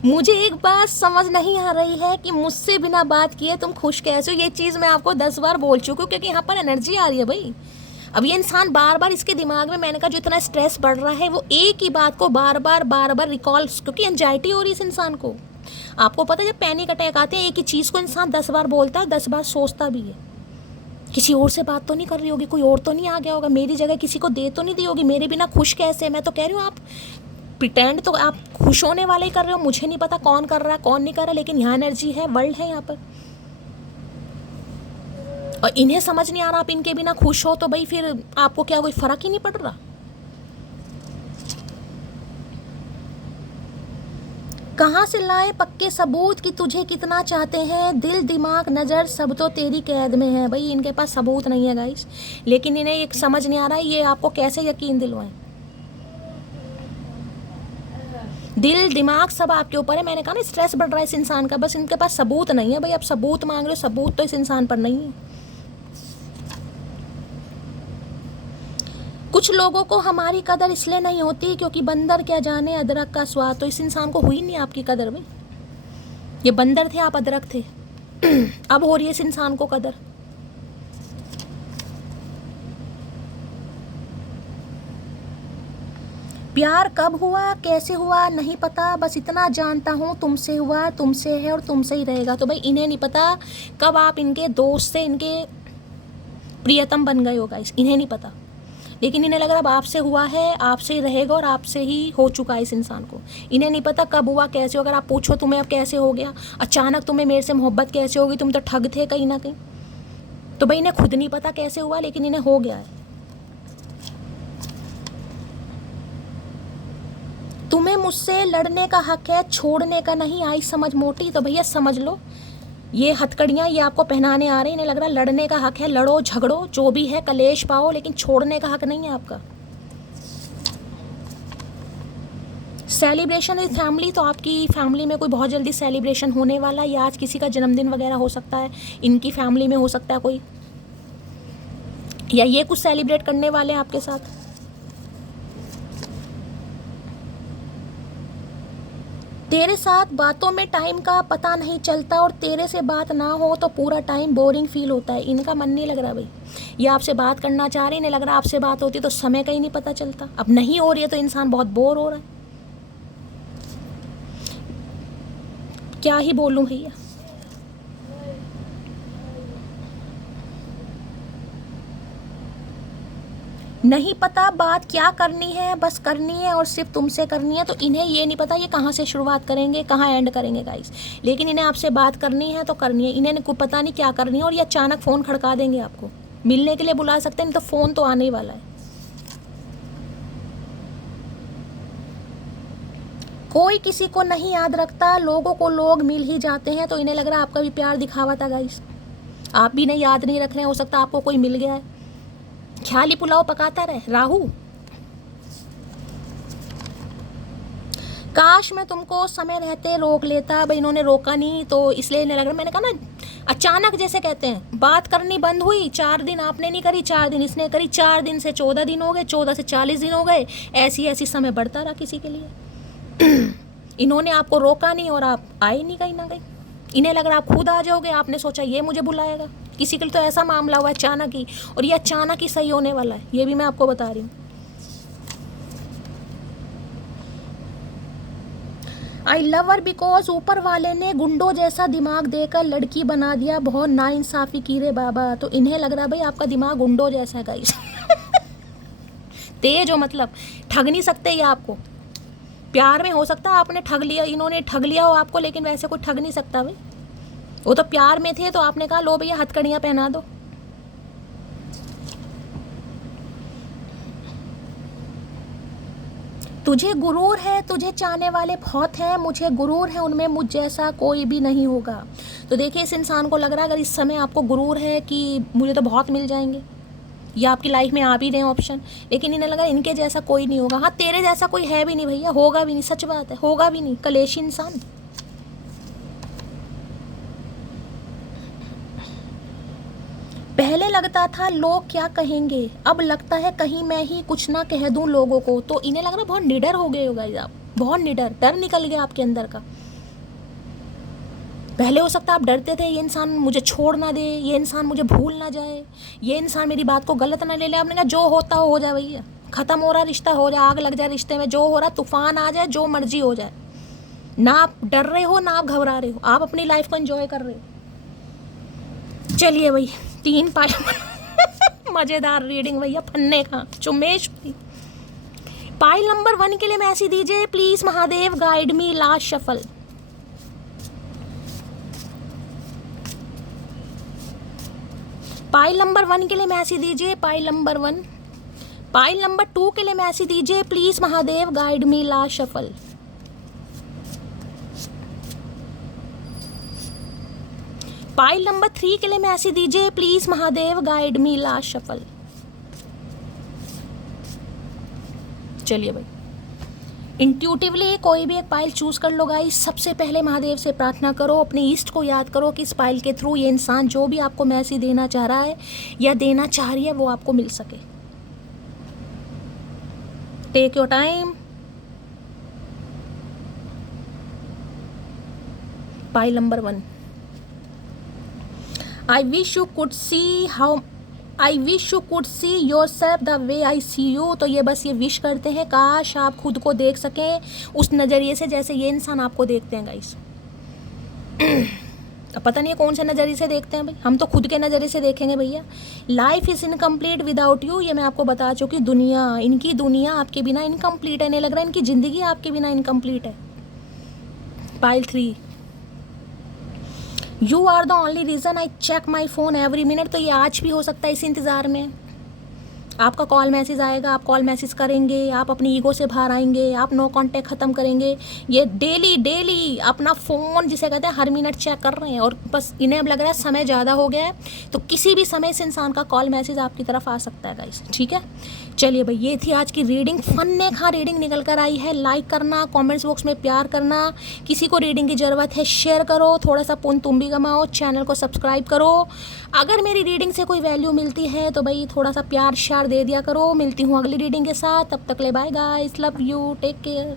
मुझे एक बात समझ नहीं आ रही है कि मुझसे बिना बात किए तुम खुश कैसे हो। ये चीज़ मैं आपको 10 बार बोल चुकी हूँ, क्योंकि यहाँ पर एनर्जी आ रही है भाई। अब ये इंसान बार बार, इसके दिमाग में, मैंने कहा जो इतना स्ट्रेस बढ़ रहा है, वो एक ही बात को बार बार रिकॉल, क्योंकि एंजाइटी हो रही है इस इंसान को। आपको पता है जब पैनिक अटैक आते हैं, एक ही चीज़ को इंसान 10 बार बोलता है, 10 बार सोचता भी है। किसी और से बात तो नहीं कर रही होगी, कोई और तो नहीं आ गया होगा, मेरी जगह किसी को दे तो नहीं दी होगी, मेरे बिना खुश कैसे। मैं तो कह रही हूँ आप प्रिटेंड तो आप खुश होने वाले ही कर रहे हो। मुझे नहीं पता कौन कर रहा है कौन नहीं कर रहा, लेकिन यहाँ एनर्जी है, वर्ल्ड है यहाँ पर। और इन्हें समझ नहीं आ रहा आप इनके बिना खुश हो, तो भाई फिर आपको क्या कोई फर्क ही नहीं पड़ रहा। कहाँ से लाए पक्के सबूत कि तुझे कितना चाहते हैं, दिल दिमाग नज़र सब तो तेरी कैद में है। भाई इनके पास सबूत नहीं है गाइस, लेकिन इन्हें एक समझ नहीं आ रहा है ये आपको कैसे यकीन दिलवाएं। दिल दिमाग सब आपके ऊपर है। मैंने कहा ना स्ट्रेस बढ़ रहा है इस इंसान का, बस इनके पास सबूत नहीं है भाई। आप सबूत मांग रहे हो, सबूत तो इस इंसान पर नहीं है। कुछ लोगों को हमारी कदर इसलिए नहीं होती क्योंकि बंदर क्या जाने अदरक का स्वाद। तो इस इंसान को हुई नहीं आपकी कदर भाई। ये बंदर थे, आप अदरक थे। अब हो रही है इस इंसान को कदर। प्यार कब हुआ कैसे हुआ नहीं पता, बस इतना जानता हूँ तुमसे हुआ, तुमसे है और तुमसे ही रहेगा। तो भाई इन्हें नहीं पता कब आप इनके दोस्त से इनके प्रियतम बन गए हो गाइस, इन्हें नहीं पता। लेकिन इन्हें लग रहा अब आपसे हुआ है, आपसे ही रहेगा और आपसे ही हो चुका है इस इंसान को। इन्हें नहीं पता कब हुआ कैसे हो। अगर आप पूछो तुम्हें अब कैसे हो गया, अचानक तुम्हें मेरे से मोहब्बत कैसे होगी, तुम तो ठग थे कहीं ना कहीं। तो भाई इन्हें खुद नहीं पता कैसे हुआ, लेकिन इन्हें हो गया है। तुम्हें मुझसे लड़ने का हक है, छोड़ने का नहीं, आई समझ मोटी। तो भैया समझ लो, ये हथकड़ियाँ ये आपको पहनाने आ रहे हैं। इन्हें लग रहा लड़ने का हक है, लड़ो झगड़ो जो भी है, कलेश पाओ, लेकिन छोड़ने का हक नहीं है आपका। सेलिब्रेशन इज फैमिली, तो आपकी फैमिली में कोई बहुत जल्दी सेलिब्रेशन होने वाला है, या आज किसी का जन्मदिन वगैरह हो सकता है, इनकी फैमिली में हो सकता है कोई, या ये कुछ सेलिब्रेट करने वाले हैं आपके साथ। तेरे साथ बातों में टाइम का पता नहीं चलता, और तेरे से बात ना हो तो पूरा टाइम बोरिंग फील होता है। इनका मन नहीं लग रहा भाई, ये आपसे बात करना चाह रहे हैं, इन्हें लग रहा आपसे बात होती तो समय का ही नहीं पता चलता। अब नहीं हो रही है तो इंसान बहुत बोर हो रहा है। क्या ही बोलूं भैया। नहीं पता बात क्या करनी है, बस करनी है और सिर्फ तुमसे करनी है। तो इन्हें ये नहीं पता ये कहाँ से शुरुआत करेंगे कहाँ एंड करेंगे गाइस, लेकिन इन्हें आपसे बात करनी है तो करनी है। इन्हें को पता नहीं क्या करनी है, और ये अचानक फ़ोन खड़का देंगे आपको, मिलने के लिए बुला सकते हैं, नहीं तो फ़ोन तो आने ही वाला है। कोई किसी को नहीं याद रखता, लोगों को लोग मिल ही जाते हैं। तो इन्हें लग रहा है आपका भी प्यार दिखावा था गाइस, आप भी नहीं याद नहीं रख रहे हैं, हो सकता है आपको कोई मिल गया है, ख्याली पुलाव पकाता रहे राहु। काश मैं तुमको समय रहते रोक लेता, भाई इन्होंने रोका नहीं तो इसलिए इन्हें लग रहा, मैंने कहा ना अचानक जैसे कहते हैं बात करनी बंद हुई, 4 दिन आपने नहीं करी, 4 दिन इसने करी, 4 दिन से 14 दिन हो गए, 14 से 40 दिन हो गए, ऐसी ऐसी समय बढ़ता रहा किसी के लिए। इन्होंने आपको रोका नहीं और आप आए नहीं कहीं ना कहीं। इन्हें लग रहा आप खुद आ जाओगे, आपने सोचा ये मुझे बुलाएगा। किसी के लिए तो ऐसा मामला हुआ अचानक ही, और ये अचानक ही सही होने वाला है, ये भी मैं आपको बता रही हूँ। आई लव हर बिकॉज ऊपर वाले ने गुंडों जैसा दिमाग देकर लड़की बना दिया, बहुत नाइंसाफ़ी की रे बाबा। तो इन्हें लग रहा है भाई आपका दिमाग गुंडों जैसा है गाइस। तेज हो मतलब ठग नहीं सकते ये आपको। प्यार में हो सकता है आपने ठग लिया, इन्होंने ठग लिया हो आपको, लेकिन वैसे कोई ठग नहीं सकता भाई। वो तो प्यार में थे तो आपने कहा लो भैया हथकड़ियाँ पहना दो। तुझे गुरूर है, तुझे चाहने वाले बहुत हैं, मुझे गुरूर है उनमें मुझ जैसा कोई भी नहीं होगा। तो देखिए इस इंसान को लग रहा है अगर इस समय आपको गुरूर है कि मुझे तो बहुत मिल जाएंगे, या आपकी लाइफ में आ भी रहे हैं ऑप्शन, लेकिन इन्हें लगा इनके जैसा कोई नहीं होगा। हाँ तेरे जैसा कोई है भी नहीं भैया, होगा भी नहीं, सच बात है, होगा भी नहीं, कलेशी इंसान। पहले लगता था लोग क्या कहेंगे, अब लगता है कहीं मैं ही कुछ ना कह दूं लोगों को। तो इन्हें लग रहा बहुत निडर हो गए हो गाइस आप, बहुत निडर, डर निकल गया आपके अंदर का। पहले हो सकता है आप डरते थे ये इंसान मुझे छोड़ ना दे, ये इंसान मुझे भूल ना जाए, ये इंसान मेरी बात को गलत ना ले ले। आपने कहा जो होता हो जाए भैया, ख़त्म हो रहा रिश्ता हो जाए, आग लग जाए रिश्ते में, जो हो रहा तूफान आ जाए, जो मर्जी हो जाए। ना आप डर रहे हो ना आप घबरा रहे हो, आप अपनी लाइफ को एंजॉय कर रहे हो। चलिए भाई 3 पाइल मज़ेदार रीडिंग भैया, फन्ने का चुमेश। पाइल नंबर 1 के लिए मैसेज दीजिए please, Mahadev guide me last shuffle. Pile number 1 के लिए मैसेज दीजिए, पाइल नंबर 1। पाइल नंबर 2 के लिए मैसेज दीजिए please, Mahadev guide me last shuffle. Pile number 3 के लिए मैसेज दीजिए please, Mahadev guide me last shuffle. चलिए भाई इंट्यूटिवली कोई भी एक पाइल चूज़ कर लो गाइस। सबसे पहले महादेव से प्रार्थना करो, अपने ईस्ट को याद करो कि इस पाइल के थ्रू ये इंसान जो भी आपको मैसेज देना चाह रहा है या देना चाह रही है वो आपको मिल सके। Take your time. Pile number 1, I wish you could see how I wish you could see yourself the way I see you. तो ये बस ये विश करते हैं काश आप खुद को देख सकें उस नज़रिए से जैसे ये इंसान आपको देखते हैं गाइस। अब पता नहीं है कौन से नज़रिए से देखते हैं भाई, हम तो खुद के नज़रिए से देखेंगे भैया। Life is incomplete without you, ये मैं आपको बता चुकी। दुनिया, इनकी दुनिया आपके बिना इनकम्प्लीट है। नहीं लग रहा इनकी ज़िंदगी आपके बिना इनकम्प्लीट है। Pile 3, you are the only reason I check my phone every minute. तो ये आज भी हो सकता है इस इंतज़ार में आपका कॉल मैसेज आएगा, आप कॉल मैसेज करेंगे, आप अपनी ईगो से बाहर आएंगे, आप नो कांटेक्ट ख़त्म करेंगे। ये डेली अपना फ़ोन जिसे कहते हैं हर मिनट चेक कर रहे हैं और बस इन्हें अब लग रहा है समय ज़्यादा हो गया है तो किसी भी समय इस इंसान का कॉल मैसेज आपकी तरफ आ सकता है गाइस। ठीक है, चलिए भाई ये थी आज की रीडिंग। फन्ने खा रीडिंग निकल कर आई है। लाइक करना, कमेंट्स बॉक्स में प्यार करना, किसी को रीडिंग की ज़रूरत है शेयर करो, थोड़ा सा पुण्य तुम भी कमाओ, चैनल को सब्सक्राइब करो। अगर मेरी रीडिंग से कोई वैल्यू मिलती है तो भाई थोड़ा सा प्यार श्यार दे दिया करो। मिलती हूँ अगली रीडिंग के साथ, तब तक ले bye guys, love you, take care.